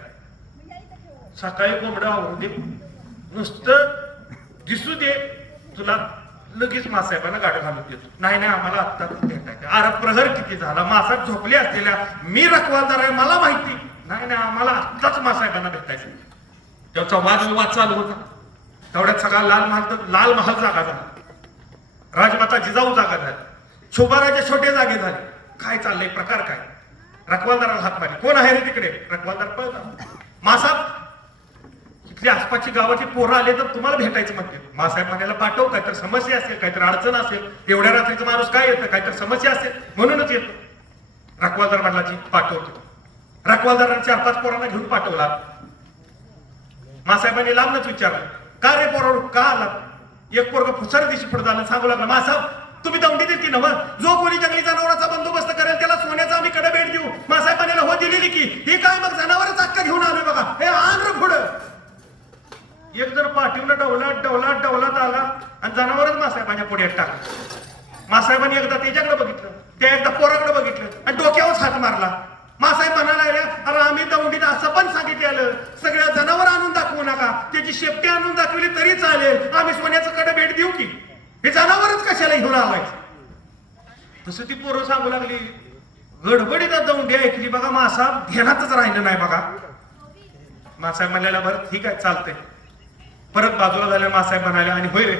सकाळी कोंबडं आवडू दे नुसतं दिसू दे तुला लगेच मासाहेबांना गाडी घालून देतो नाही आम्हाला आत्ता भेटायचं अरे प्रहर किती झाला मासाहेब झोपले असलेल्या मी रखवालदार आहे मला माहिती नाही आम्हाला आत्ताच मासाहेबांना भेटायचं त्याचा वादविवाद चालू होता तेवढ्यात सगळा लाल महाल जागा झाला राजमाता जिजाऊ जागा झाली शोभाराजे छोटे जागे झाले काय चाललंय प्रकार काय रखवालदाराला हात मारली कोण आहे रे तिकडे रखवालदार पळला मासाहेब इथली आसपासची गावाची पोरं आले तर तुम्हाला भेटायचं म्हणते मासाहेब म्हणायला पाठव काहीतरी समस्या असेल काहीतरी अडचण असेल एवढ्या रात्रीचा माणूस काय येतं काहीतरी समस्या असेल म्हणूनच येतो रखवालदार म्हटला जी पाठवतो रखवालदारांनी 4-5 पोरांना घेऊन पाठवला मासाहेबांनी लांबनच विचारलं का रे पोराडू का आला एक पोरग फुसार दिवशी पुढे झालं सांगू लागला मासाहेब तुम्ही दौंडी देते ना जो कोणी जंगली जनावरांचा बंदोबस्त करेल त्याला सोन्याचा आम्ही कडे भेट देऊ मासाहेबांनी हो दिलेली की ही काय मग जनावरच अक्का घेऊन आलोय बघा हे आंध्र पुढं एक जण पाठीवनं डवलात आला आणि जनावरच मासाहेबांच्या पुढे टाकलं मासाहेबांनी एकदा त्याच्याकडे बघितलं त्या एकदा पोराकडे बघितलं आणि डोक्यावर हात मारला मासाहेब म्हणाला अरे आम्ही दौंडीत असं पण सांगितलं सगळ्या जनावर आणून दाखवू नका त्याची शेपटी आणून दाखवली तरी चालेल आम्ही सोन्याचं कडे भेट देऊ की हे जनावरच कशाला घेऊन आलाय तसं ती पोरं सांगू लागली गडबडीत दौंडी ऐकली बघा मासाहेब ध्यानातच राहिलं नाही बघा मासाहेब म्हणाला बरं ठीक आहे चालतंय परत बाजूला झाल्या मासाहेब म्हणाले आणि होय रे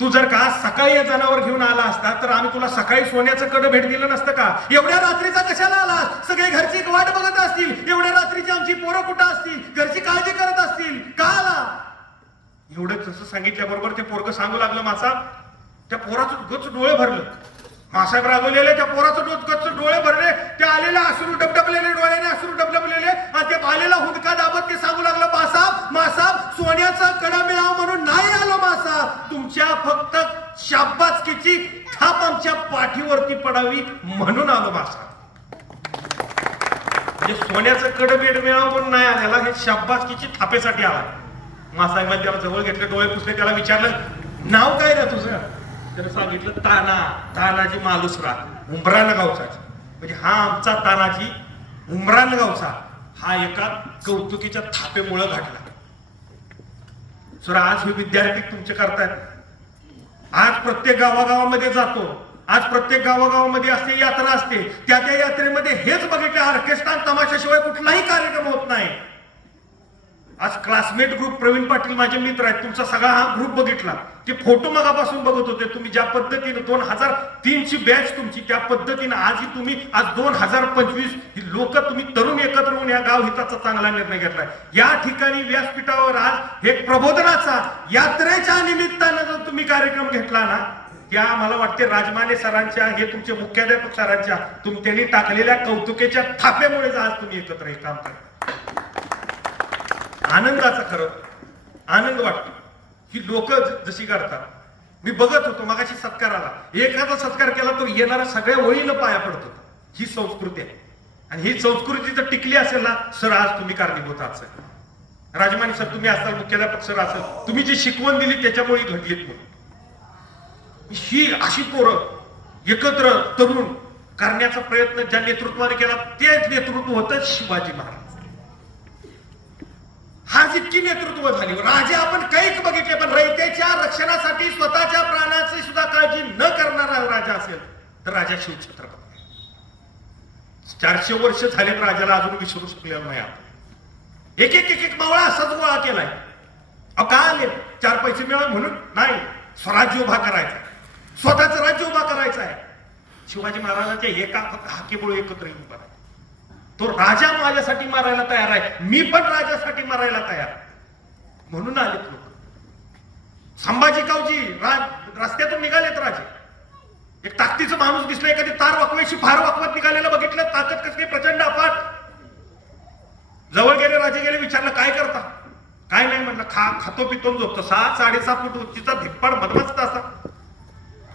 तू जर का सकाळी या जनावर घेऊन आला असता तर आम्ही तुला सकाळी सोन्याचं कडं भेट दिलं नसतं का एवढ्या रात्रीचा कशाला आला सगळे घरची वाट बघत असतील एवढ्या रात्रीची आमची पोरं कुठं असतील घरची काळजी करत असतील का आला एवढं जसं सांगितल्याबरोबर ते पोरग सांगू लागलं मासाहेब त्या पोराचं गच डोळे भरलं मासाहेब रागवलेले त्या पोराचं गच डोळे भरले त्या आलेल्या अश्रू डबडबलेले डोळ्याने अश्रू डबडबलेले आणि ते आलेला हुंदका दाबत ते सांगू लागलं मासाहेब सोन्याचा कडा मिळावा म्हणून नाही आलो मासाहेब तुमच्या फक्त शाबासकीची थाप आमच्या पाठीवरती पडावी म्हणून आलो मासाहेब म्हणजे सोन्याचं कडं भेट मिळावं म्हणून नाही आलेला हे शाबासकीची थापेसाठी आला मासाहेबांनी त्याला जवळ घेतले डोळे पुसले त्याला विचारलं नाव काय रे तुझं त्याने सांगितलं तानाजी मालुसरा उमरान गावचा म्हणजे हा आमचा तानाजी उमरान गावचा हा एका कौतुकीच्या थापेमुळे घडला सर आज हे विद्यार्थी तुमचे करतायत आज प्रत्येक गावागावामध्ये जातो आज प्रत्येक गावागावामध्ये असते यात्रा असते त्या यात्रेमध्ये हेच बघितले ऑर्केस्ट्रा तमाशाशिवाय कुठलाही कार्यक्रम होत नाही आज क्लासमेट ग्रुप प्रवीण पाटील माझे मित्र आहेत तुमचा सगळा हा ग्रुप बघितला ते फोटो मगापासून बघत होते तुम्ही ज्या पद्धतीने 2003 ची बॅच तुमची त्या पद्धतीने आजही तुम्ही आज 2025 ही लोक तुम्ही तरुण एकत्र होऊन या गाव हिताचा चांगला निर्णय घेतलाय या ठिकाणी व्यासपीठावर आज एक प्रबोधनाचा यात्रेच्या निमित्तानं जो तुम्ही कार्यक्रम घेतला ना त्या मला वाटते राजमाने सरांच्या हे तुमचे मुख्याध्यापक सरांच्या त्यांनी टाकलेल्या कौतुकेच्या थाप्यामुळे आज तुम्ही एकत्र हे काम करता आनंदाचा खरं आनंद वाटतो ही लोक जशी करतात मी बघत होतो मगाशी सत्कार आला एखादा सत्कार केला तर येणारा सगळ्या ओळीनं पाया पडतो ही संस्कृती आहे आणि ही संस्कृती जर टिकली असेल ना सर आज तुम्ही कारणीभूत आहात सर राजमानी सर तुम्ही असाल मुख्याध्यापक सर असाल तुम्ही जी शिकवण दिली त्याच्यामुळे घडलीत म्हणून ही अशी पोरं एकत्र तरुण करण्याचा प्रयत्न ज्या नेतृत्वाने केला तेच नेतृत्व होतं शिवाजी महाराज आज इतकी नेतृत्व झाली राजे आपण कैक बघितले पण रयतेच्या रक्षणासाठी स्वतः राजा शिवछत्रपती. 400 वर्ष झालेत राजाला अजून विसरू शकलेलं नाही आपण. एक एक एक एक मावळा असाच गोळा केलाय. अहो का आले? 4 पैसे मिळावे म्हणून नाही, स्वराज्य उभा करायचा, स्वतःच राज्य उभा करायचं आहे. शिवाजी महाराजांच्या एका हाकेमुळे एकत्र येऊन उभा. तो राजा माझ्यासाठी मारायला तयार आहे, मी पण राजासाठी मारायला तयार, म्हणून आलेत लोक. संभाजी कावजी रस्त्यातून निघालेत राजे. एक ताकदीचा माणूस दिसला, एखादी तार वाकवायची फार वाकवत निघालेला बघितलं, ताकद कसली प्रचंड अफाट. जवळ गेले राजे, गेले, विचारलं काय करता? काय नाही म्हणलं, खातो पितो झोपतो. 6-6.5 फूट उंचीचा धिप्पाड मधमस्त असा,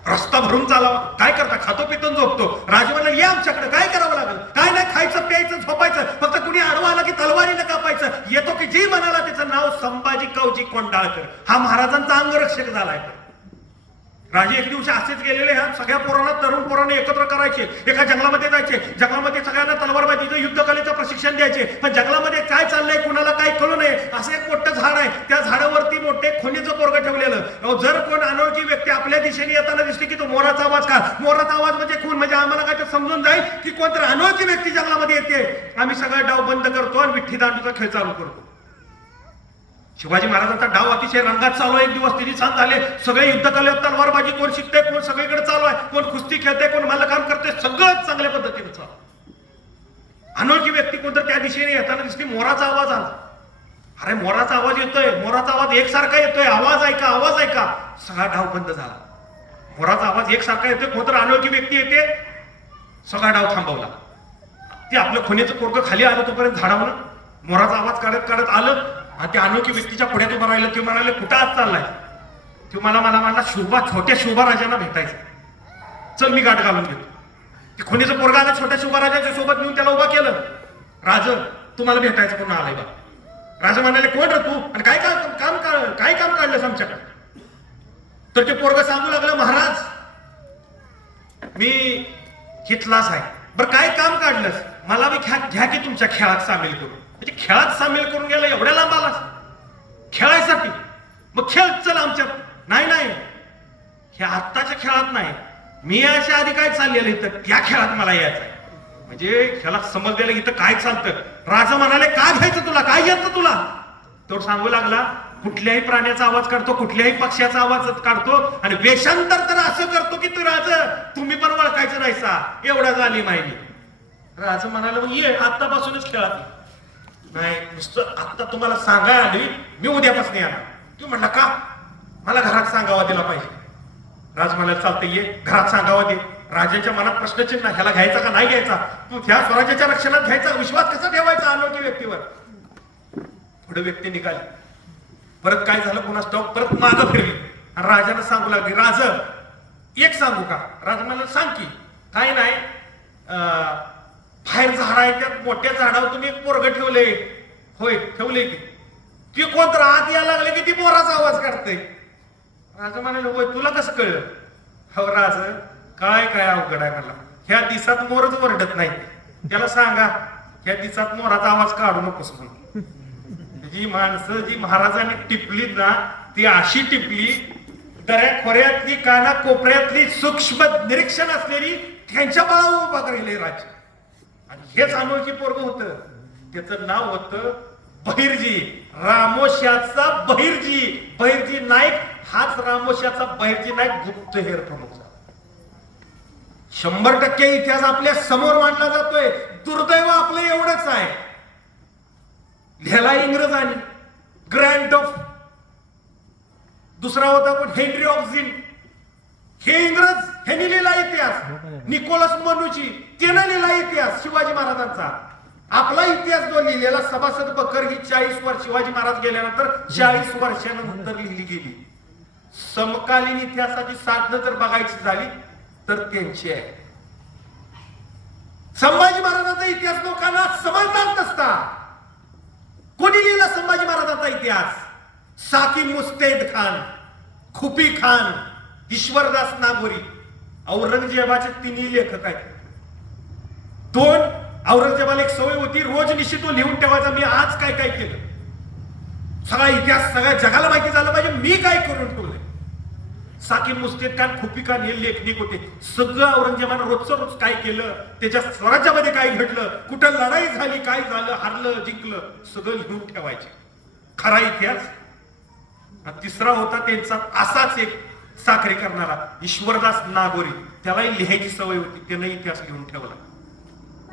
रस्ता भरून चालावा. काय करता? खातो पितो झोपतो. राजे म्हणलं ये आमच्याकडे, काय करावं लागेल? काय नाही, खायचं प्यायचं झोपायचं, फक्त कुणी आडवा आला की तलवारीनं कापायचं. येतो की जी म्हणाला त्याचं नाव संभाजी कावजी कोंडाळकर. हा महाराजांचा अंगरक्षक झालाय. राजे एक दिवशी असेच गेलेले, ह्या सगळ्या पोरांना, तरुण पोरांना एकत्र करायचे, एका जंगलामध्ये जायचे. जंगलामध्ये सगळ्यांना तलवारबाजीचं युद्धकलेचं प्रशिक्षण द्यायचे. पण जंगलामध्ये काय चाललंय कुणाला काय कळू नये. असं एक मोठं झाड आहे, त्या झाडावरती मोठे खोनीचं पोरगं ठेवलेलं. जर कोण अनोळखी व्यक्ती आपल्या दिशेने येताना दिसली की तो मोराचा आवाज काढ. मोराचा आवाज म्हणजे खून, म्हणजे आम्हाला काय समजून जाईल की कोणतरी अनोळखी व्यक्ती जंगलामध्ये येते. आम्ही सगळा डाव बंद करतो आणि विठ्ठी दांडूचा खेळ चालू करतो. शिवाजी महाराजांचा डाव अतिशय रंगात चालू आहे. एक दिवस तिने सांग झाले, सगळे युद्धकले, तलवारबाजी कोण शिकते, कोण सगळीकडे चालू आहे, कोण कुस्ती खेळते, कोण मल्लखांब करते, सगळं चांगल्या पद्धतीने चालू. अनोळखी व्यक्ती कोणतर त्या दिशेने येताना दिसली, मोराचा आवाज आला. अरे मोराचा आवाज येतोय, मोराचा आवाज एकसारखा येतोय, आवाज ऐका, आवाज ऐका. सगळा डाव बंद झाला. मोराचा आवाज एकसारखा येतोय, कोणतर अनोळखी व्यक्ती येते, सगळा डाव थांबवला. ते आपलं खुनीचं पोरगं खाली आलं, तोपर्यंत झाडावलं मोराचा आवाज काढत काढत आलं आणि त्या अनोळखी व्यक्तीच्या पुढ्यात उभं राहिलं. ते म्हणाले कुठं आत चाललाय? ते मला म्हणला छोट्या शोभाराजांना भेटायचं, चल मी गाठ घालून घेतो. ते खुनीचं पोरगा आलं, छोट्या शोभाराजाच्या सोबत नेऊन त्याला उभा केलं. राज तुम्हाला भेटायचं कोण आलंय बा? राजा म्हणाले कोण रे तू, आणि काय काम काढलंस आमच्याकडे? तर ते पोरगा सांगू लागलं, महाराज मी हितलाच आहे. बरं काय काम काढलंस? मला बी घ्या की तुमच्या खेळात सामील करून. म्हणजे खेळात सामील करून गेला, एवढ्या लांब आलास खेळायसाठी? मग खेळ चल आमच्यात. नाही नाही, हे आत्ताच्या खेळात नाही, मी याच्या आधी काय चाललेलं तर त्या खेळात मला यायचं आहे. म्हणजे खेळात समजलेलं इथं काय चालतं. राजा म्हणाले का घ्यायचं तुला, काय येतं तुला? तो सांगू लागला कुठल्याही प्राण्याचा आवाज काढतो, कुठल्याही पक्ष्याचा आवाज काढतो, आणि वेषांतर तर असं करतो की तू राजा तुम्ही पण ओळखायचं नाही सा, एवढा झाली माहिती. राजा म्हणाला मग ये आत्तापासूनच खेळात. नाही नुसतं आत्ता तुम्हाला सांगाय आली, मी उद्यापासून येणार. तू म्हणला का? मला घरात सांगावा दिला पाहिजे. राज म्हणाला चालतं ये, घरात सांगावा दे. राजाच्या मनात प्रश्नचिन्ह, ह्याला घ्यायचा का नाही घ्यायचा, तू ह्या स्वराज्याच्या रक्षणात घ्यायचा, विश्वास कसा ठेवायचा अनोळखी व्यक्तीवर? पुढे व्यक्ती निघाली. परत काय झालं कुणास ठाऊक, परत मागं फिरली आणि राजाला सांगू लागली, राज एक सांगू का? राजा म्हणाला सांग की. काय नाही, बाहेर झाड आहे, त्या मोठ्या झाडावर तुम्ही एक पोरग ठेवले. होय ठेवले की. ती कोण तर आत यायला लागले की ती मोराचा आवाज काढते. राजा म्हणाले होय तुला कसं कळलं? हो राज काय अवघड आहे मला, ह्या दिसात मोरच वरडत नाही, त्याला सांगा ह्या दिसात मोराचा आवाज काढू नकोस म्हणून. जी माणसं जी महाराजांनी टिपली ना, ती अशी टिपली, दऱ्या खोऱ्यातली काना कोपऱ्यातली सूक्ष्म निरीक्षण असलेली त्यांच्या बळावर उभा राहिले राज. आणि हेच अनोळखी पोरग होत, त्याचं नाव होतं बहिर्जी, रामोश्याचा बहिर्जी. बहिर्जी नाईक हाच रामोश्याचा बहिर्जी नाईक गुप्तहेर प्रमुख झाला. 100% इतिहास आपल्या समोर मांडला जातोय. दुर्दैव आपलं एवढंच आहे, लिहिला इंग्रजांनी, ग्रँड ऑफ. दुसरा होता पण हेनरी ऑक्झिन, हे इंग्रज, ह्यांनी लिहिला इतिहास. निकोलस मनुची, त्यानं लिहिला इतिहास शिवाजी महाराजांचा. आपला इतिहास जो लिहिलेला सभासद बकर ही 40 वर्ष, शिवाजी महाराज गेल्यानंतर 40 वर्षानंतर लिहिली गेली. समकालीन इतिहासाची साधनं जर बघायची झाली तर त्यांची आहे. संभाजी महाराजांचा इतिहास लोकांना समजणार नसता. कोणी लिहिला संभाजी महाराजांचा इतिहास? साकी मुस्तैद खान, खुफी खान, ईश्वरदास नागोरी. औरंगजेबाचे तिन्ही लेखक आहेत. दोन, औरंगजेबाला एक सवय होती, रोज निश्चित तो लिहून ठेवायचा, मी आज काय काय केलं. सगळा इतिहास सगळ्या जगाला माहिती झालं पाहिजे मी काय करून ठेवलंय. साकीब मुस्तेद खान, खुफी खान हे लेखनिक होते. सगळं औरंगजेबानं रोजचं रोज काय केलं, त्याच्या स्वराज्यामध्ये काय घडलं, कुठं लढाई झाली, काय झालं, हारलं जिंकलं, सगळं लिहून ठेवायचे. खरा इतिहास. आणि तिसरा होता त्यांचा असाच एक साखरे करणारा ईश्वरदास नागोरी, त्यालाही लिहायची सवय होती, त्यानं इतिहास लिहून ठेवला.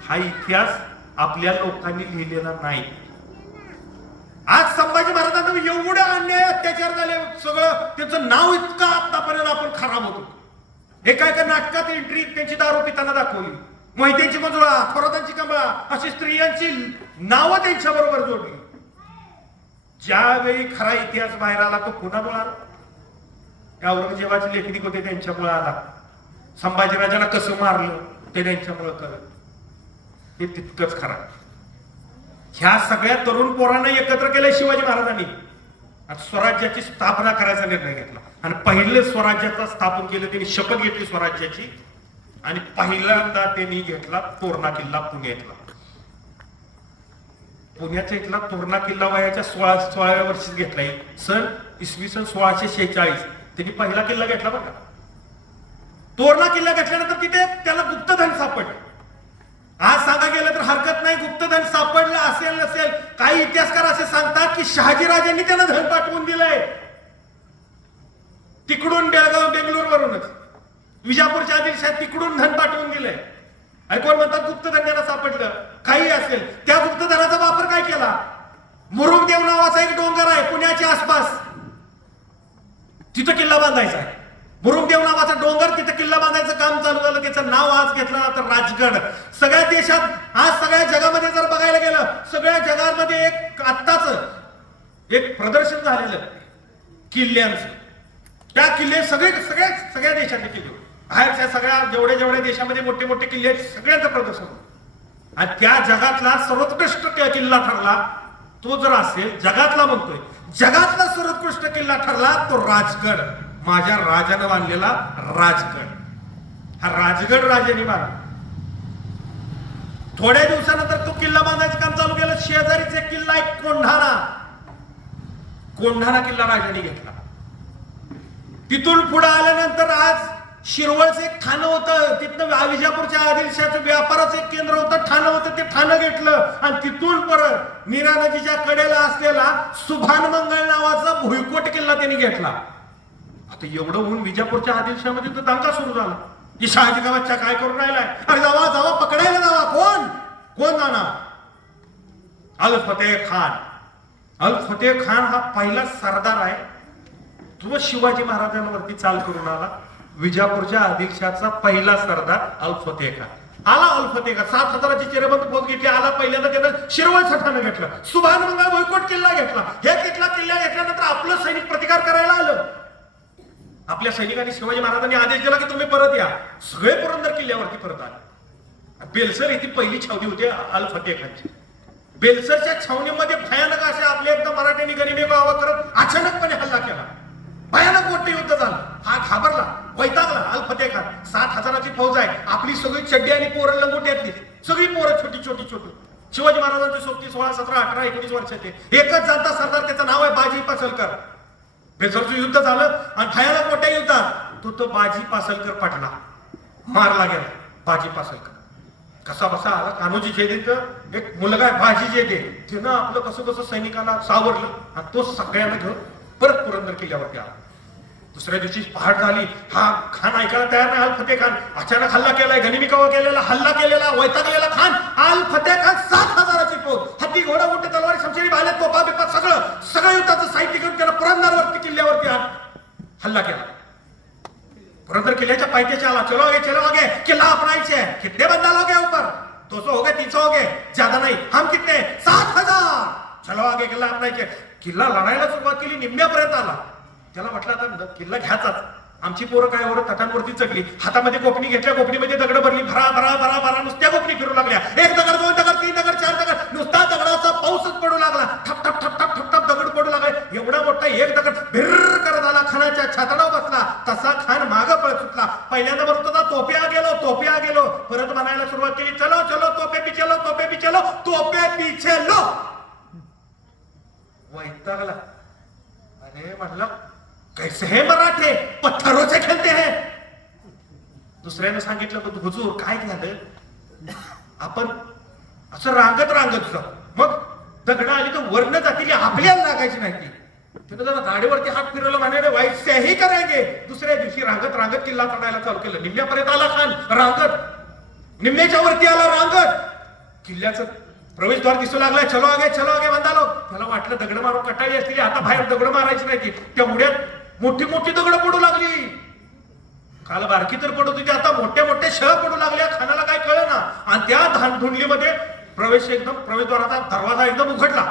हा इतिहास आपल्या लोकांनी लिहिलेला नाही. आज संभाजी महाराजांना एवढे अन्याय अत्याचार झाले, सगळं त्यांचं नाव इतकं आतापर्यंत आपण खराब होतो. एका एका नाटकात एंट्री त्यांची दारू पिताना दाखवली, मोहित्यांची मंजुळा, थोरातांची कमळा, अशी स्त्रियांची नावं त्यांच्या बरोबर जोडली. ज्यावेळी खरा इतिहास बाहेर आला तो कुणामुळे आला? त्या औरंगजेबाचे लेखनिक होते त्यांच्यामुळे आला. संभाजीराजांना कसं मारलं ते त्यांच्यामुळे कळलं. हे तितकंच खरं. ह्या सगळ्या तरुण पोरांना एकत्र केलंय शिवाजी महाराजांनी आणि स्वराज्याची स्थापना करायचा निर्णय घेतला. आणि पहिले स्वराज्याचा स्थापन केलं, त्यांनी शपथ घेतली स्वराज्याची. आणि पहिल्यांदा त्यांनी घेतला तोरणा किल्ला पुण्यातला. पुण्याच्या इथला तोरणा किल्ला वयाच्या 16व्या वर्षीच घेतलाय. इसवी सन 1646 त्यांनी पहिला किल्ला घेतला बघा. तोरणा किल्ला घेतल्यानंतर तिथे त्याला गुप्तधन सापडलं. आज सांगा गेलं तर हरकत नाही, गुप्तधन सापडलं असेल नसेल. काही इतिहासकार असे सांगतात की शहाजीराजांनी त्याला धन पाठवून दिलंय तिकडून, बेळगाव बेंगलोर वरूनच. विजापूरच्या आदिलशाह तिकडून धन पाठवून दिलंय. आणि कोण म्हणतात गुप्तधन त्यांना सापडलं. काही असेल, त्या गुप्तधनाचा वापर काय केला? मुरुमदेव नावाचा एक डोंगर आहे पुण्याच्या आसपास, तिथं किल्ला बांधायचा आहे. मुरुमदेव नावाचा डोंगर, तिथे किल्ला बांधायचं काम चालू झालं. त्याचं नाव आज घेतलं तर राजगड. सगळ्या देशात, आज सगळ्या जगामध्ये जर बघायला गेलं, सगळ्या जगामध्ये एक आत्ताच एक प्रदर्शन झालेलं किल्ल्यांचं. त्या किल्ले सगळ्या देशातले किल्ले, बाहेरच्या सगळ्या जेवढ्या देशामध्ये मोठे मोठे किल्ले आहेत, सगळ्यांचं प्रदर्शन होतं. आणि त्या जगातला सर्वोत्कृष्ट किल्ला ठरला तो जर असेल, जगातला म्हणतोय, जगातला सर्वोत्कृष्ट किल्ला ठरला तो राजगड. माझ्या राजानं बांधलेला राजगड. हा राजगड राजाने बांधला. थोड्या दिवसानंतर तो किल्ला बांधायचं काम चालू केलं. शेजारीच एक किल्ला आहे कोंढाणा किल्ला राजाने घेतला. तिथून पुढे आल्यानंतर आज शिरवळचं एक ठाणं होतं, तिथनं विजापूरच्या आदिलशाहचं व्यापाराचं एक केंद्र होतं, ठाणं होतं, ते ठाणं घेतलं. आणि तिथून परत नीरा नदीच्या कडेला असलेला सुभान मंगळ नावाचा भुईकोट किल्ला त्यांनी घेतला. आता एवढं होऊन विजापूरच्या आदिलशाहमध्ये तर दांगा सुरू झाला की शहाजी का बच्चा काय करून राहिलाय, अरे जावा पकडायला जावा. कोण जाणार? अल फतेह खान. अल फतेह खान हा पहिला सरदार आहे, तो शिवाजी महाराजांवरती चाल करून आला. विजापूरच्या आदिलशाहचा पहिला सरदार अल फतेह खान आला. अल फतेह खान 7000ची चिरेबंद फौज घेतली. आला, पहिल्यांदा त्यानं शिरवळचं ठाणं घेतलं, सुभान मंगळ भुईकोट किल्ला घेतला. हे किल्ला घेतल्यानंतर आपलं सैनिक प्रतिकार करायला आलं. आपल्या सैनिकांनी शिवाजी महाराजांनी आदेश दिला की तुम्ही परत या. सगळे पुरंदर किल्ल्यावरती परत आले. बेलसर ही पहिली छावणी होती अल फतेह खानची. बेलसरच्या छावणीमध्ये भयानक असे आपले एकदम मराठ्यांनी गनिमे गावा करत अचानकपणे हल्ला केला. भयानक मोठे युद्ध झालं. हा घाबरला, वैतागला अल फतेह खान. 7000ची फौज आहे, आपली सगळी चड्डी आणि पोरं लंगोट्यातली, सगळी पोरं छोटी. शिवाजी महाराजांची सोबती 16, 17, 18, 19 वर्षाचे. एकच जाणता सरदार, त्याचं नाव आहे बाजी पासलकर. बेलसरचं युद्ध झालं आणि भयानक मोठ्या युद्धात तो बाजी पासलकर पडला, मारला गेला. बाजी पासलकर कसा बसा आला. कान्होजी जेदेचं एक मुलगा आहे बाजी जेदे, त्यानं आपलं कसं सैनिकांना सावरलं आणि तो सगळ्यांना घेऊन परत पुरंदर किल्ल्यावरती आला. दुसऱ्या दिवशी पहाट झाली. हा खान ऐकायला तयार नाही. अल फतेह खान अचानक हल्ला केलाय, गनिमिकावा केलेला, हल्ला केलेला, वैतागलेला खान. अल फतेह खान 7000ची फौज, हत्ती, घोडा, उंट, तलवारी, शमशिरी, भाले, तोफा बिपा सगळं युद्धाचं साहित्य घेऊन त्यानं पुरंदरवरती किल्ल्यावरती हल्ला केला. पुरंदर किल्ल्याच्या पायथ्याशी आला. चलो आगे किल्ला अपनायचे है. कितने बंदा लोग हैं ऊपर? 200 हो गए, 300 हो गए, ज्यादा नहीं. हम कितने? 7000. चलो आगे किल्ला अपनायचे. किल्ला लढायला सुरुवात केली, निम्म्यापर्यंत आला. त्याला म्हटलं आता किल्ला घ्याचाच. आमची पोरं काय वर तटांवरती चढली, हातामध्ये कोपणी घेतल्या, कोपणीमध्ये दगड भरली, भरा नुसत्या कोपणी फिरू लागल्या. 1 दगड, 2 दगड, 3 दगड, 4 दगड, नुसता दगडाचा पाऊसच पडू लागला. ठप दगड पडू लागले. एवढा मोठा एक दगड भिर करत आला, खानाच्या छातडावर बसला. तसा खान मागं पळत सुटला. पहिल्यांदा म्हणत होता तोप्या गेलो. परत म्हणायला सुरुवात केली, चलो तोपे पीछे लो. वैतागला. अरे म्हटलं कैसे है मराठे, पत्थरों से खेळते हैं. दुसऱ्यानं सांगितलं हुजूर काय झालं, आपण असं रांगत रांगत जाऊ, मग दगड आली तर वर्ण जातील आपल्याला लागायची नाही ती. त्यानं जरा गाडीवरती हात फिरवलं, म्हणाले वाईट सेही करेंगे. दुसऱ्या दिवशी रांगत रांगत किल्ला चढायला चालू केलं. निम्म्यापर्यंत आला खान रांगत, निम्म्याच्या वरती आला रांगत. किल्ल्याचं प्रवेशद्वार दिसू लागला. चलो आगे म्हणतालो. त्याला वाटलं दगड मारून कटाळी असतील, आता बाहेर दगड मारायची नाही ती. त्या उड्यात मोठी मोठी दगड पडू लागली. काल बारकी तर पडत होती, आता मोठ्या मोठ्या शह पडू लागल्या. खानाला काय कळलं ना, आणि त्या धुंडलीमध्ये प्रवेशद्वाराचा दरवाजा एकदम उघडला.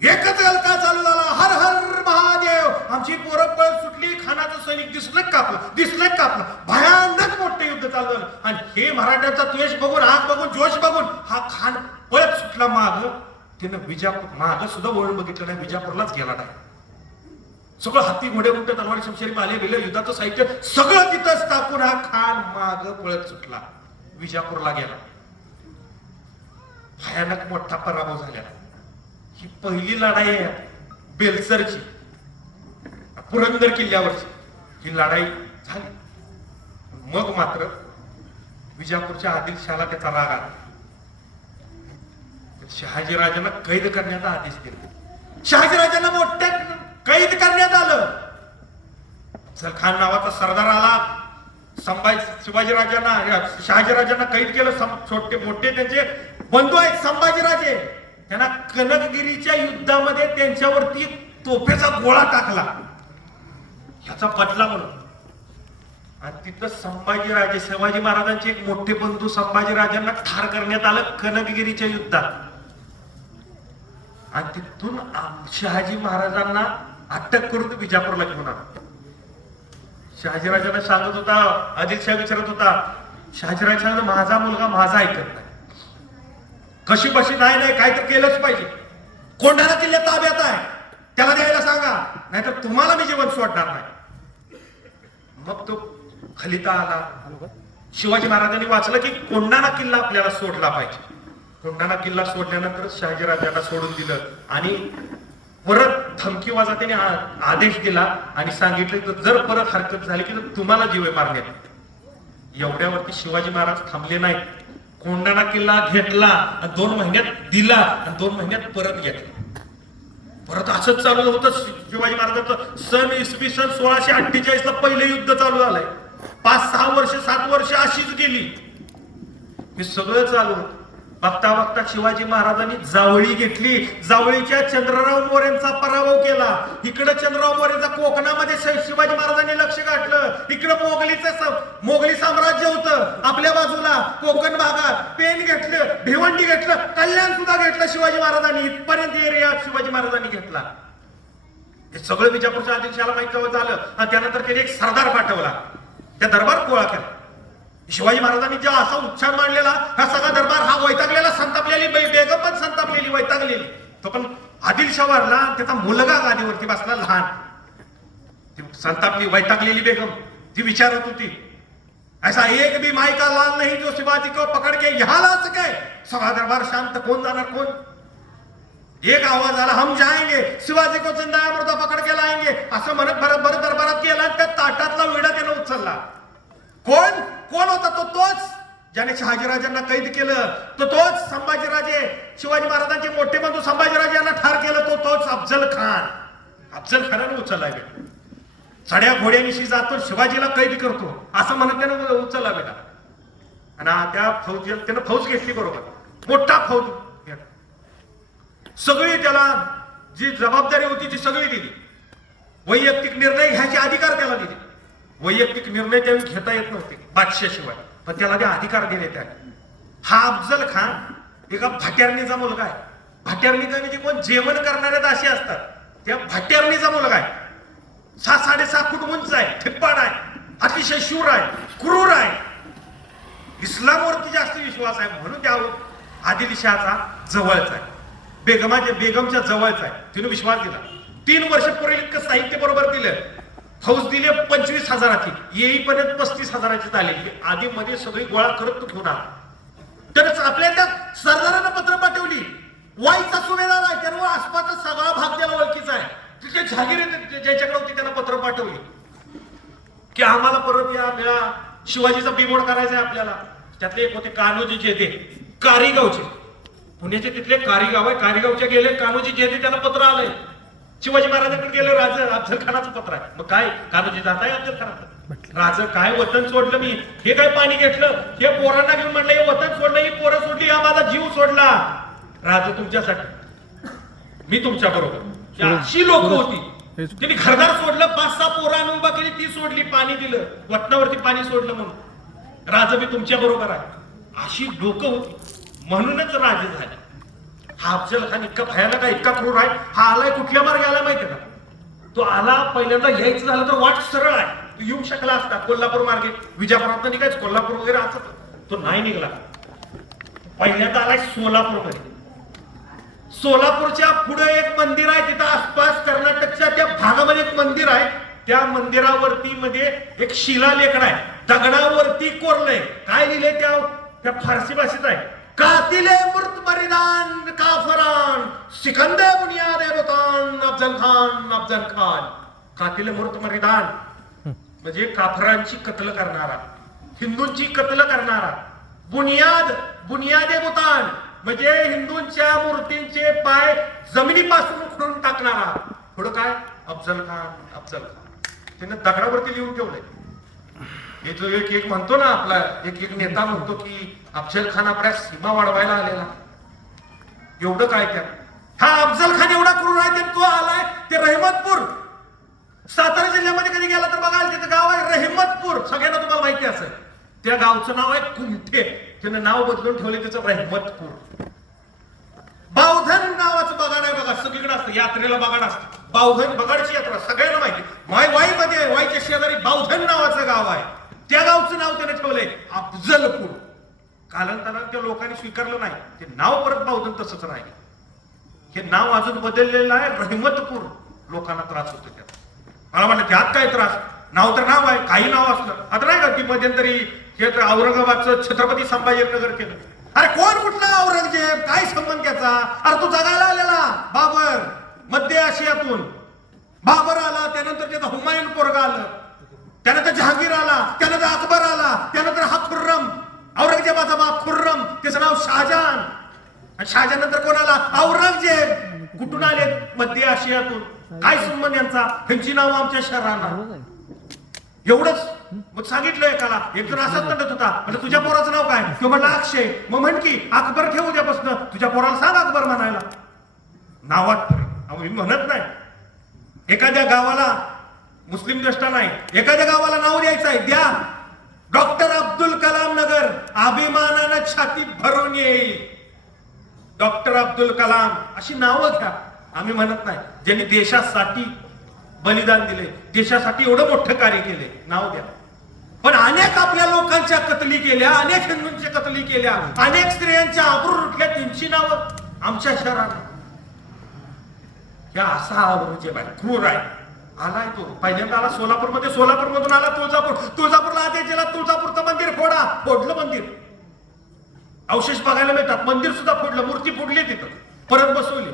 एकच गलका चालू झाला, हर हर महादेव. आमची पोरं पळत सुटली. खानाचं सैनिक दिसलं कापलं. भयानक मोठे युद्ध चालू झालं. आणि हे मराठ्यांचा द्वेष बघून, आग बघून, जोश बघून हा खान पळत सुटला माग. त्यानं विजापूर माग सुद्धा वळून बघितलं नाही, विजापूरलाच गेला नाही. सगळं हत्ती, घोडे, उंट, तलवारी, शमशेरी, बाले, बिले, युद्धाचं साहित्य सगळं तिथंच टाकून हा खान माग पळत सुटला, विजापूरला गेला. भयानक मोठा पराभव झाला. ही पहिली लढाई आहे बेलसरची, पुरंदर किल्ल्यावरची. ही लढाई झाली. मग मात्र विजापूरच्या आदिलशहाला त्याचा राग आला. शहाजीराजांना कैद करण्याचा आदेश दिला. शहाजीराजांना मोठ्या कैद करण्यात आलं. खान नावाचा सरदार आला. शिवाजीराजांना, शहाजीराजांना कैद केलं. छोटे मोठे त्यांचे बंधू आहेत संभाजीराजे, त्यांना कनकगिरीच्या युद्धामध्ये त्यांच्यावरती तोफेचा गोळा टाकला, ह्याचा बदला म्हणून. आणि तिथं संभाजीराजे, शिवाजी महाराजांचे एक मोठे बंधू संभाजीराजांना ठार करण्यात आलं कनकगिरीच्या युद्धात. आणि तिथून शहाजी महाराजांना अटक करून विजापूरला घेऊन आला. शहाजीराजांना सांगत होता, आदिलशाह विचारत होता, शहाजीराज सांगत माझा मुलगा माझा ऐकत नाही, कशी बशी नाही, काय तर केलंच पाहिजे. कोंढाणा किल्ला ताब्यात आहे, त्याला द्यायला सांगा, नाहीतर तुम्हाला मी जीवन सोडणार नाही. मग तो खलिता आला. शिवाजी महाराजांनी वाचलं की कोंढाणा किल्ला आपल्याला सोडला पाहिजे. कोंढाणा किल्ला सोडल्यानंतर शहाजीराजांना सोडून दिलं आणि परत धमकीवाजा त्याने आदेश दिला आणि सांगितलं की जर परत हरकत झाली की तुम्हाला जीवे मारण्यात. एवढ्यावरती शिवाजी महाराज थांबले नाही. कोंढाणा किल्ला घेतला, 2 महिन्यात दिला आणि 2 महिन्यात परत घेतला. परत असंच चालू होतं शिवाजी महाराजांचं. सन इसवी सन 1648 ला पहिलं युद्ध चालू झालंय. 5-6 वर्ष 7 वर्ष अशीच गेली. हे सगळं चालू होतं. बघता बघता शिवाजी महाराजांनी जावळी घेतली. जावळीच्या चंद्रराव मोरेंचा पराभव केला. इकडे चंद्रराव मोरेंचा कोकणामध्ये शिवाजी महाराजांनी लक्ष गाठलं. इकडं मोगली साम्राज्य होतं आपल्या बाजूला कोकण भागात. पेन घेतलं, भिवंडी घेतलं, कल्याण सुद्धा घेतलं शिवाजी महाराजांनी. इथपर्यंत एरिया शिवाजी महाराजांनी घेतला. हे सगळं विजापूरच्या आदिलशाहाला माहित झालं. आणि त्यानंतर त्याने एक सरदार पाठवला, त्या दरबार गोळा केला. शिवाजी महाराजांनी जेव्हा असा उत्साह मांडलेला, हा सगळा दरबार हा वैतागलेला, संतापलेली, बेगम पण संतापलेली, वैतागलेली. तो पण आदिलशाह वारला, त्याचा मुलगा गादीवरती बसला लहान. ती संतापली, वैतागलेली बेगम ती विचारत होती, ऐसा एक भी माई का लाल नहीं जो शिवाजी को पकड़ के यहां ला सके. सगळा दरबार शांत. कोण जाणार, कोण? एक आवाज आला, हम जाएंगे, शिवाजी को जिंदा मुर्दा पकड़ के लाएंगे. असं म्हणत भरत दरबारात गेला. त्या ताटातला विडा त्यानं उचलला. कोण होता तो? तोच ज्याने शहाजीराजांना कैद केलं, तोच संभाजीराजे, शिवाजी महाराजांचे मोठे बंधू संभाजीराजे यांना ठार केलं, तोच अफजल खान. अफजल खानाने उचलला बेटा. चढ्या घोड्यानिशी जातो, शिवाजीला कैद करतो, असं म्हणत त्यानं उचलला बेटा. आणि त्या त्यानं फौज घेतली, बरोबर मोठा फौज. सगळी त्याला जी जबाबदारी होती ती सगळी दिली. वैयक्तिक निर्णय घ्यायचे अधिकार त्याला दिले. वैयक्तिक निर्णय त्यावेळी घेता येत नव्हते बादशाशिवाय, पण त्याला ते अधिकार देण्यात आले. हा अफजल खान एका भाट्यारणीचा मुलगा आहे. भाट्यारणीचा म्हणजे कोण? जेवण करणारे दासी असतात, त्या भाट्यारणीचा मुलगा आहे. 6-6.5 फूट उंच आहे, ठिप्पाड आहे, अतिशय शूर आहे, क्रूर आहे. इस्लामवरती जास्त विश्वास आहे, म्हणून त्या आदिलशहाचा जवळचा आहे, बेगमच्या जवळचा आहे. तिने विश्वास दिला. 3 वर्ष पूर्वी इतकं साहित्य बरोबर दिलं. फौज दिली 25,000ची, येईपर्यंत 35,000ची झालेली. आधी मध्ये सगळी गोळा करत तो घेऊन आला. तरच आपल्या त्या सरदारांना पत्र पाठवली. वाईचा सुभेदार आहे, त्यामुळे आसपासचा सगळा भाग त्याला ओळखीचा आहे. ते जहागीर ज्यांच्याकडे होती त्यांना पत्र पाठवली की आम्हाला परत या शिवाजीचा बिमोड करायचा आहे आपल्याला. त्यातले एक होते कान्होजी जेधे, कारीगावचे, पुण्याचे तिथले कारीगाव आहे. कारीगावचे गेले कान्होजी जेधे, त्यांना पत्र आलंय शिवाजी महाराजांकडे गेले. राजा अफजल खानाचं पत्र आहे. मग काय कान्होजी जाताय अफजल खानाचं, राजा काय वतन सोडलं मी, हे काय पाणी घेतलं, हे पोरांना घेऊन म्हणलं हे वतन सोडलं, ही पोरं सोडली, हा माझा जीव सोडला. राजा तुमच्यासाठी, मी तुमच्या बरोबर. अशी लोक होती, त्यांनी घरदार सोडलं, 5-6 पोरं उभा केली, ती सोडली, पाणी दिलं, वतनावरती पाणी सोडलं म्हणून. राजा मी तुमच्या बरोबर आहे. अशी लोक होती, म्हणूनच राजे झाले. हा अफजल खान इतका भयानक आहे, इतका क्रूर आहे. हा आलाय कुठल्या मार्गे आला माहितीये का? तो आला पहिल्यांदा यायचं झालं तर वाट सरळ आहे, तो येऊ शकला असता कोल्हापूर मार्गे, विजापुरात निघायचं, कोल्हापूर वगैरे असं, तो नाही निघाला. पहिल्यांदा आलाय सोलापूर मध्ये. सोलापूरच्या पुढे एक मंदिर आहे, तिथं आसपास कर्नाटकच्या त्या भागामध्ये एक मंदिर आहे. त्या मंदिरावरती मध्ये एक शिलालेख आहे, दगडावरती कोरलंय. काय लिहिलंय त्या फारसी भाषेत आहे, कातिले मुर्त मरिदान काफरान सिकंदे बुनियादे बुतान अफजल खान अफजल खान. कातिले मुर्त मरिदान म्हणजे काफरांची कत्ल करणारा, हिंदूंची कत्ल करणारा. बुनियादे बुतान म्हणजे हिंदूंच्या मूर्तींचे पाय जमिनीपासून उखडून टाकणारा. पुढं काय अफजल खान अफजल खान. त्याने दगडावरती लिहून ठेवलंय. हे जो एक म्हणतो ना, आपला एक नेता म्हणतो की अफजल खान आपल्या सीमा वाढवायला आलेला. एवढं काय त्यात. हा अफजल खान एवढा क्रूर आहे, तो आलाय ते रहिमतपूर, सातारा जिल्ह्यामध्ये कधी गेला तर बघाल, तिथं गाव आहे रहिमतपूर, सगळ्यांना तुम्हाला माहिती असेल. त्या गावचं नाव आहे कुमठे, त्यानं नाव बदलून ठेवले त्याचं रहिमतपूर. बावधन नावाचं बगाड आहे बघा, सगळीकडे असतं, यात्रेला बगाड असतं. बावधन बगाडची यात्रा सगळ्यांना माहिती. वाईमध्ये वाईच्या शेजारी बावधन नावाचं गाव आहे, त्या गावचं नाव त्याने ठेवलंय अफजलपूर. कालांतराने त्या लोकांनी स्वीकारलं नाही, ते नाव परत बावधन तसंच राहील. हे नाव अजून बदललेलं आहे रहिमतपूर. लोकांना त्रास होतो त्यात. मला म्हटलं त्यात काय त्रास, नाव तर नाव आहे, काही नाव असलं. आता नाही का ती मध्यंतरी हे औरंगाबादचं छत्रपती संभाजीनगर केलं. अरे कोण कुठला औरंगजेब, काय संबंध त्याचा? अरे तो जगायला आलेला बाबर, मध्य आशियातून. बाबर आला, त्यानंतर त्याचा हुमायून पोरगा आलं, त्यानंतर जहांगीर आला, त्यानंतर अकबर आला, त्यानंतर हा खुर्रम, औरंगजेबाचा बाप खुर्रम, त्याचं नाव शहाजहान. आणि शहाजहान नंतर कोण आला? औरंगजेब. कुठून आले? मध्य आशियातून. काय संबंध यांचा? ह्यांची नाव आमच्या शहरांना. एवढंच. मग सांगितलं एकाला, एक जण असाच म्हणत होता, म्हणजे तुझ्या पोराचं नाव काय? तो म्हणला अक्षय. मग म्हण की अकबर ठेवू द्यापासून, तुझ्या पोराला सांग अकबर म्हणायला. नावात मी म्हणत नाही. एखाद्या गावाला मुस्लिम दष्टा नाही, एखाद्या गावाला नाव द्यायचं आहे, द्या. डॉक्टर अब्दुल कलाम नगर, अभिमानानं छाती भरून येईल. डॉक्टर अब्दुल कलाम अशी नावं घ्या. आम्ही म्हणत नाही. ज्यांनी देशासाठी बलिदान दिले, देशासाठी एवढं मोठं कार्य केले, नाव द्या. पण अनेक आपल्या लोकांच्या कतली केल्या, अनेक हिंदूंच्या कतली केल्या, अनेक स्त्रियांच्या आबरू लुटल्या, त्यांची नावं आमच्या शहरात. या असा औरंगजेब आहे, क्रूर आहे. आलाय तो पहिल्यांदा आला सोलापूरमध्ये, सोलापूरमधून आला तुळजापूरला आदेश दिला, तुळजापूरचं मंदिर फोडा. फोडलं मंदिर, अवशेष बघायला मिळतात. मंदिर सुद्धा फोडलं, मूर्ती फोडली तिथं, परत बसवली.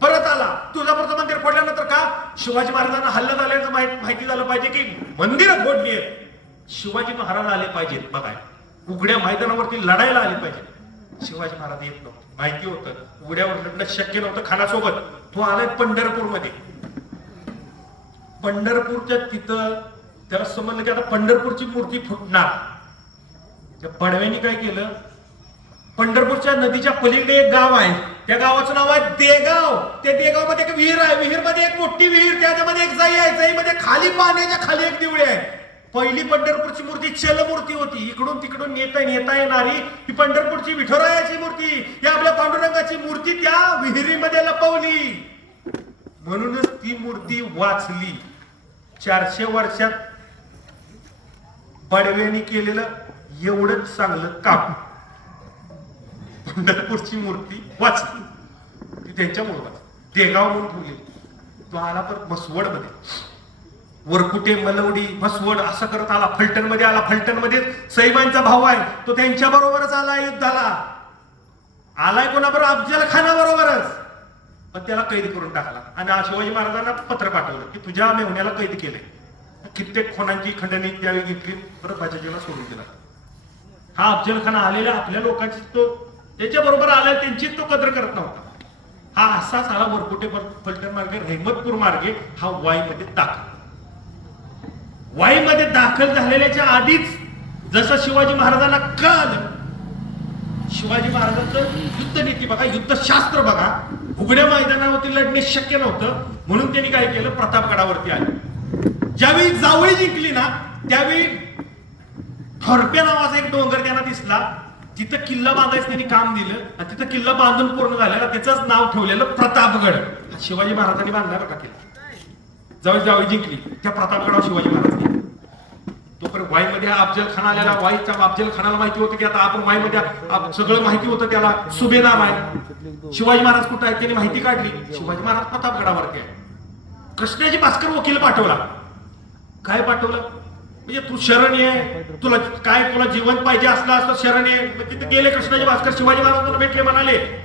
परत आला, तुळजापूरचं मंदिर फोडल्यानंतर का? शिवाजी महाराजांना हल्ला झाल्याचं माहिती झालं पाहिजे की मंदिर फोडली आहेत. शिवाजी महाराज आले पाहिजेत बघाय, उघड्या मैदानावरती लढायला आले पाहिजे. शिवाजी महाराज येत नव्हते, माहिती होतं उघड्यावर लढणं शक्य नव्हतं खानासोबत. तो आलाय पंढरपूरमध्ये. पंढरपूरच्या तिथं त्याला समजलं की आता पंढरपूरची मूर्ती फुटणार. त्या पडव्यानी काय केलं, पंढरपूरच्या नदीच्या पलीकडे एक गाव आहे, त्या गावाचं नाव आहे देगाव. त्या देगाव मध्ये एक विहीर आहे, विहीर मध्ये एक मोठी विहीर, त्याच्यामध्ये एक जाई आहे, जाईमध्ये खाली पाण्याच्या खाली एक दिवळी आहे. पहिली पंढरपूरची मूर्ती चल मूर्ती होती, इकडून तिकडून नेता येणारी ही पंढरपूरची विठोरायाची मूर्ती, ही आपल्या पांडुरंगाची मूर्ती त्या विहिरीमध्ये लपवली. म्हणूनच ती मूर्ती वाचली. 400 वर्षात बडव्यांनी केलेलं एवढंच चांगलं काम, पंढरपूरची मूर्ती वाचली. ती त्यांच्यामुळे वाचली, देगाव म्हणून ठेवली. तो आला तर म्हसवड मध्ये, वरकुटे, मलवडी, म्हसवड असं करत आला. फलटण मध्ये आला, फलटण मध्ये सईबाईंचा भाऊ आहे, तो त्यांच्या बरोबरच आला युद्धाला. आलाय कोणाबरोबर? अफजल खाना बरोबरच. पण त्याला कैद करून टाकला आणि शिवाजी महाराजांना पत्र पाठवलं की तुझ्या मेहुण्याला कैद केले. कित्येक खुनांची खंडणी त्यावेळी घेतली, परत बाजीजीला सोडून दिला. हा अफजल खान आलेला आपल्या लोकांची तो त्याच्या बरोबर आला त्यांचीच तो कदर करत नव्हता. हा असाच आला वरकुटे फलटण मार्गे रहमतपूर मार्गे हा वाईमध्ये दाखल. वाईमध्ये दाखल झालेल्याच्या आधीच जसं शिवाजी महाराजांना कळालं, शिवाजी महाराजांचं युद्धनीती बघा, युद्धशास्त्र बघा, उघड्या मैदानावरती लढणे शक्य नव्हतं म्हणून त्यांनी काय केलं, प्रतापगडावरती आले. ज्यावेळी जावळी जिंकली ना त्यावेळी खरप्या नावाचा एक डोंगर त्यांना दिसला, तिथं किल्ला बांधायचं त्यांनी काम दिलं आणि तिथं किल्ला बांधून पूर्ण झालेला, त्याचंच नाव ठेवलेलं प्रतापगड. हा शिवाजी महाराजांनी बांधला बघा किल्ला. जावळी जिंकली त्या प्रतापगडावर शिवाजी महाराज गेले. तोपर्यंत वाईमध्ये हा अफजल खान आलेला. वाईच्या अफजल खानाला माहिती होतं की आता आपण वाईमध्ये सगळं माहिती होतं, त्याला सुभेदार आहे. शिवाजी महाराज कुठं आहेत त्यांनी माहिती काढली. शिवाजी महाराज प्रतापगडावरती आहे. कृष्णाजी भास्कर वकील पाठवला. काय पाठवलं म्हणजे तू शरण ये, तुला काय तुला जीवन पाहिजे असलं असतं शरण ये. तिथे गेले कृष्णाजी भास्कर, शिवाजी महाराजांना भेटले, म्हणाले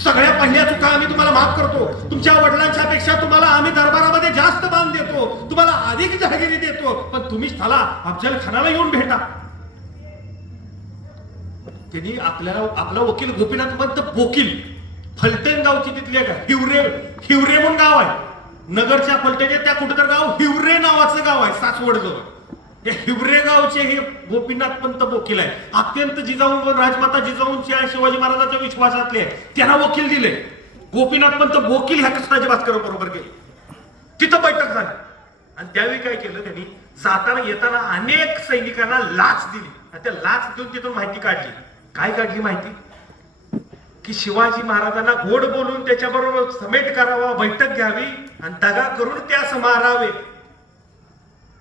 सगळ्या पहिल्या चुका आम्ही तुम्हाला माफ करतो, तुमच्या वडिलांच्या पेक्षा तुम्हाला आम्ही दरबारामध्ये जास्त मान देतो, तुम्हाला अधिक जहागिरी देतो, पण तुम्ही चला अफजल खानाला येऊन भेटा. त्यांनी आपला वकील गोपीनाथ पंत बोकील फलटण गावची तिथली हिवरे म्हणून गाव आहे नगरच्या फलटणच्या, त्या कुठेतरी गाव हिवरे नावाचं गाव आहे सासवड जवळ. या हिवरे गावचे हे गोपीनाथ पंत वकील आहे. अत्यंत जिजाऊ राजमाता जिजाऊंच्या शिवाजी महाराजांच्या विश्वासातले त्यांना वकील दिले. गोपीनाथ पंत वकील ह्या कृष्णाजी भास्कर बरोबर गेले. तिथं बैठक झाली आणि त्यावेळी काय केलं त्यांनी, जाताना येताना अनेक सैनिकांना लाच दिली आणि त्या लाच देऊन तिथून माहिती काढली. काय काढली माहिती की शिवाजी महाराजांना गोड बोलून त्याच्याबरोबर समेट करावा, बैठक घ्यावी आणि दगा करून त्यास मारावे.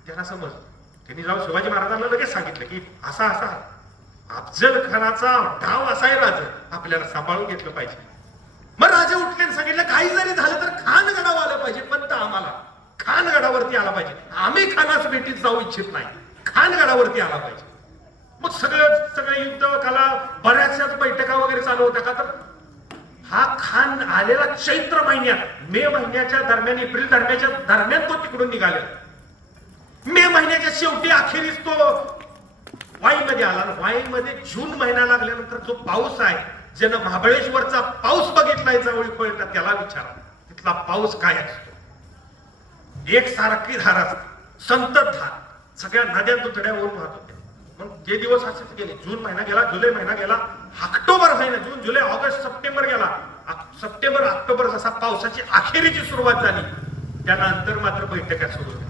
त्यांना समज. त्यांनी जाऊन शिवाजी महाराजांना लगेच सांगितलं की असा असा अफजल खानाचा डाव असा आहे, राजा आपल्याला सांभाळून घेतलं पाहिजे. मग राजा उठले आणि सांगितलं काही जरी झालं तर खानगडावर आलं पाहिजे, पंत आम्हाला खानगडावरती आला पाहिजे, आम्ही खानास भेटीत जाऊ इच्छित नाही, खानगडावरती आला पाहिजे. मग सगळे युद्ध कला बऱ्याचशाच बैठका वगैरे चालू होत्या का, तर हा खान आलेला चैत्र महिन्यात मे महिन्याच्या दरम्यान एप्रिल दरम्यानच्या दरम्यान तो तिकडून निघालेला. मे महिन्याच्या शेवटी अखेरीस तो वाईमध्ये आला. वाईमध्ये जून महिना लागल्यानंतर जो पाऊस आहे, ज्यानं महाबळेश्वरचा पाऊस बघितलाय जवळ पळता त्याला विचारा तिथला पाऊस काय असतो. एक सारखी धार असते, संततधार, सगळ्या नद्या दुथड्या ओढून वाहत होत्या. मग जे दिवस असेच गेले, जून महिना गेला, जुलै महिना गेला, ऑक्टोबर महिना, जून जुलै ऑगस्ट सप्टेंबर गेला. सप्टेंबर ऑक्टोबर जसा पावसाची अखेरीची सुरुवात झाली त्यानंतर मात्र बैठका सुरू झाल्या.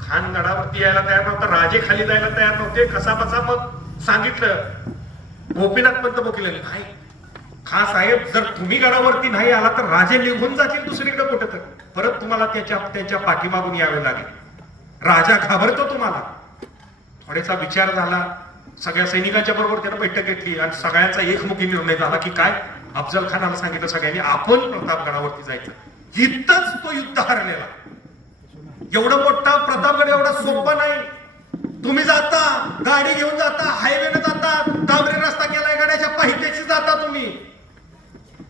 खानगडावरती यायला तयार नव्हता, राजे खाली जायला तयार नव्हते. कसा बसा मग सांगितलं गोपीनाथ पंत वकील, नाही खान साहेब जर तुम्ही गडावरती नाही आला तर राजे निघून जातील दुसरीकडे कुठे, तर परत तुम्हाला त्याच्या पाठीमागून यावे लागेल, राजा घाबरतो तुम्हाला. थोडासा विचार झाला, सगळ्या सैनिकांच्या बरोबर त्यानं बैठक घेतली आणि सगळ्यांचा एकमुखी निर्णय झाला की काय, अफजल खानाला सांगितलं सगळ्यांनी आपण प्रतापगडावरती जायचं. इथंच तो युद्ध हरलेला. एवढं मोठा प्रतापगड एवढा सोपा नाही. तुम्ही जाता गाडी घेऊन जाता, हायवेने जाता, डांबरी रस्ता केलाय गाड्याच्या पाहिजेची जाता तुम्ही.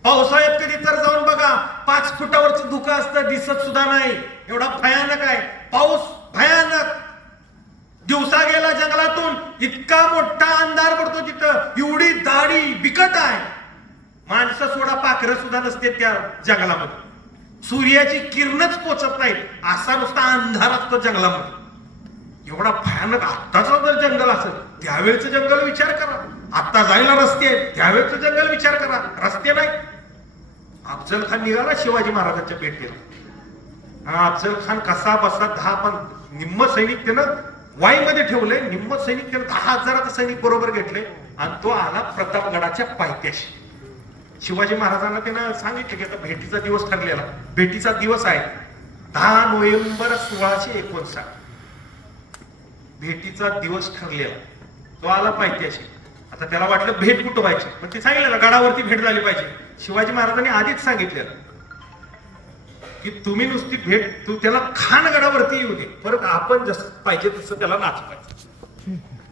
पावसाळ्यात कधी तर जाऊन बघा, 5 फुटावरचं धुकं असतं, दिसत सुद्धा नाही, एवढा भयानक आहे पाऊस, भयानक. दिवसा गेला जंगलातून इतका मोठा अंधार पडतो तिथं, एवढी दाढी बिकट आहे, माणसं सोडा पाखरं सुद्धा नसते त्या जंगलामध्ये, सूर्याची किरणच पोचत नाहीत, असा नुसता अंधार असतो जंगलामध्ये. एवढा भयानक. आत्ताचा जर जंगल असेल त्यावेळेचं जंगल विचार करा, आता जायला रस्ते आहेत त्यावेळेचं जंगल विचार करा, रस्ते नाही. अफजल खान निघाला शिवाजी महाराजांच्या भेटीला. हा अफजल खान कसा बसा 10 निम्म सैनिक त्यानं वाईमध्ये ठेवले, निम्म सैनिक त्यानं 10,000 सैनिक बरोबर घेतले आणि तो आला प्रतापगडाच्या पायथ्याशी. शिवाजी महाराजांना त्यानं सांगितलं की आता भेटीचा दिवस ठरलेला, भेटीचा दिवस आहे 10 नोव्हेंबर 1659, भेटीचा दिवस ठरलेला. तो आला पायथ्याशी. आता त्याला वाटलं भेट कुठं व्हायची, पण ते सांगितलं गडावरती भेट झाली पाहिजे. शिवाजी महाराजांनी आधीच सांगितलेलं की तुम्ही नुसती भेट, तू त्याला खानगडावरती येऊ दे, परत आपण जसं पाहिजे तसं त्याला नाचवायचं.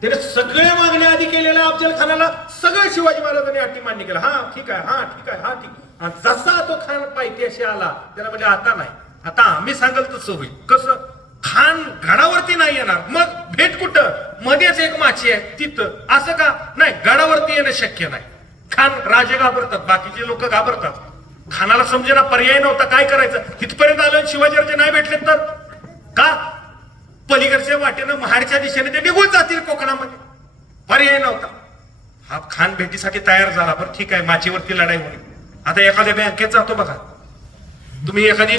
त्याने सगळ्या मागण्या आधी केलेल्या अफजल खानाला सगळं शिवाजी महाराजांनी अटी मान्य केलं. हा ठीक आहे, हा ठीक आहे, हा ठीक आहे. आणि जसा तो खान पायथ्याशी आला त्याला म्हणजे आता नाही, आता आम्ही सांगाल तसं होईल. कसं? खान गडावरती नाही येणार, मग भेट कुठं? मध्येच एक माची आहे तिथं. असं का? नाही, गडावरती येणं शक्य नाही. खान राजे घाबरतात, बाकीचे लोक घाबरतात. खानाला समजेना, पर्याय नव्हता, काय करायचं? इथपर्यंत आलं, शिवाजीराजे नाही भेटले तर का? पलीकडच्या वाटेनं महाडच्या दिशेने ते निघून जातील कोकणामध्ये, पर्याय नव्हता. हा खान भेटीसाठी तयार झाला. बरं ठीक आहे, माचीवरती लढाई होईल. आता एखाद्या बँकेत जातो बघा तुम्ही, एखादी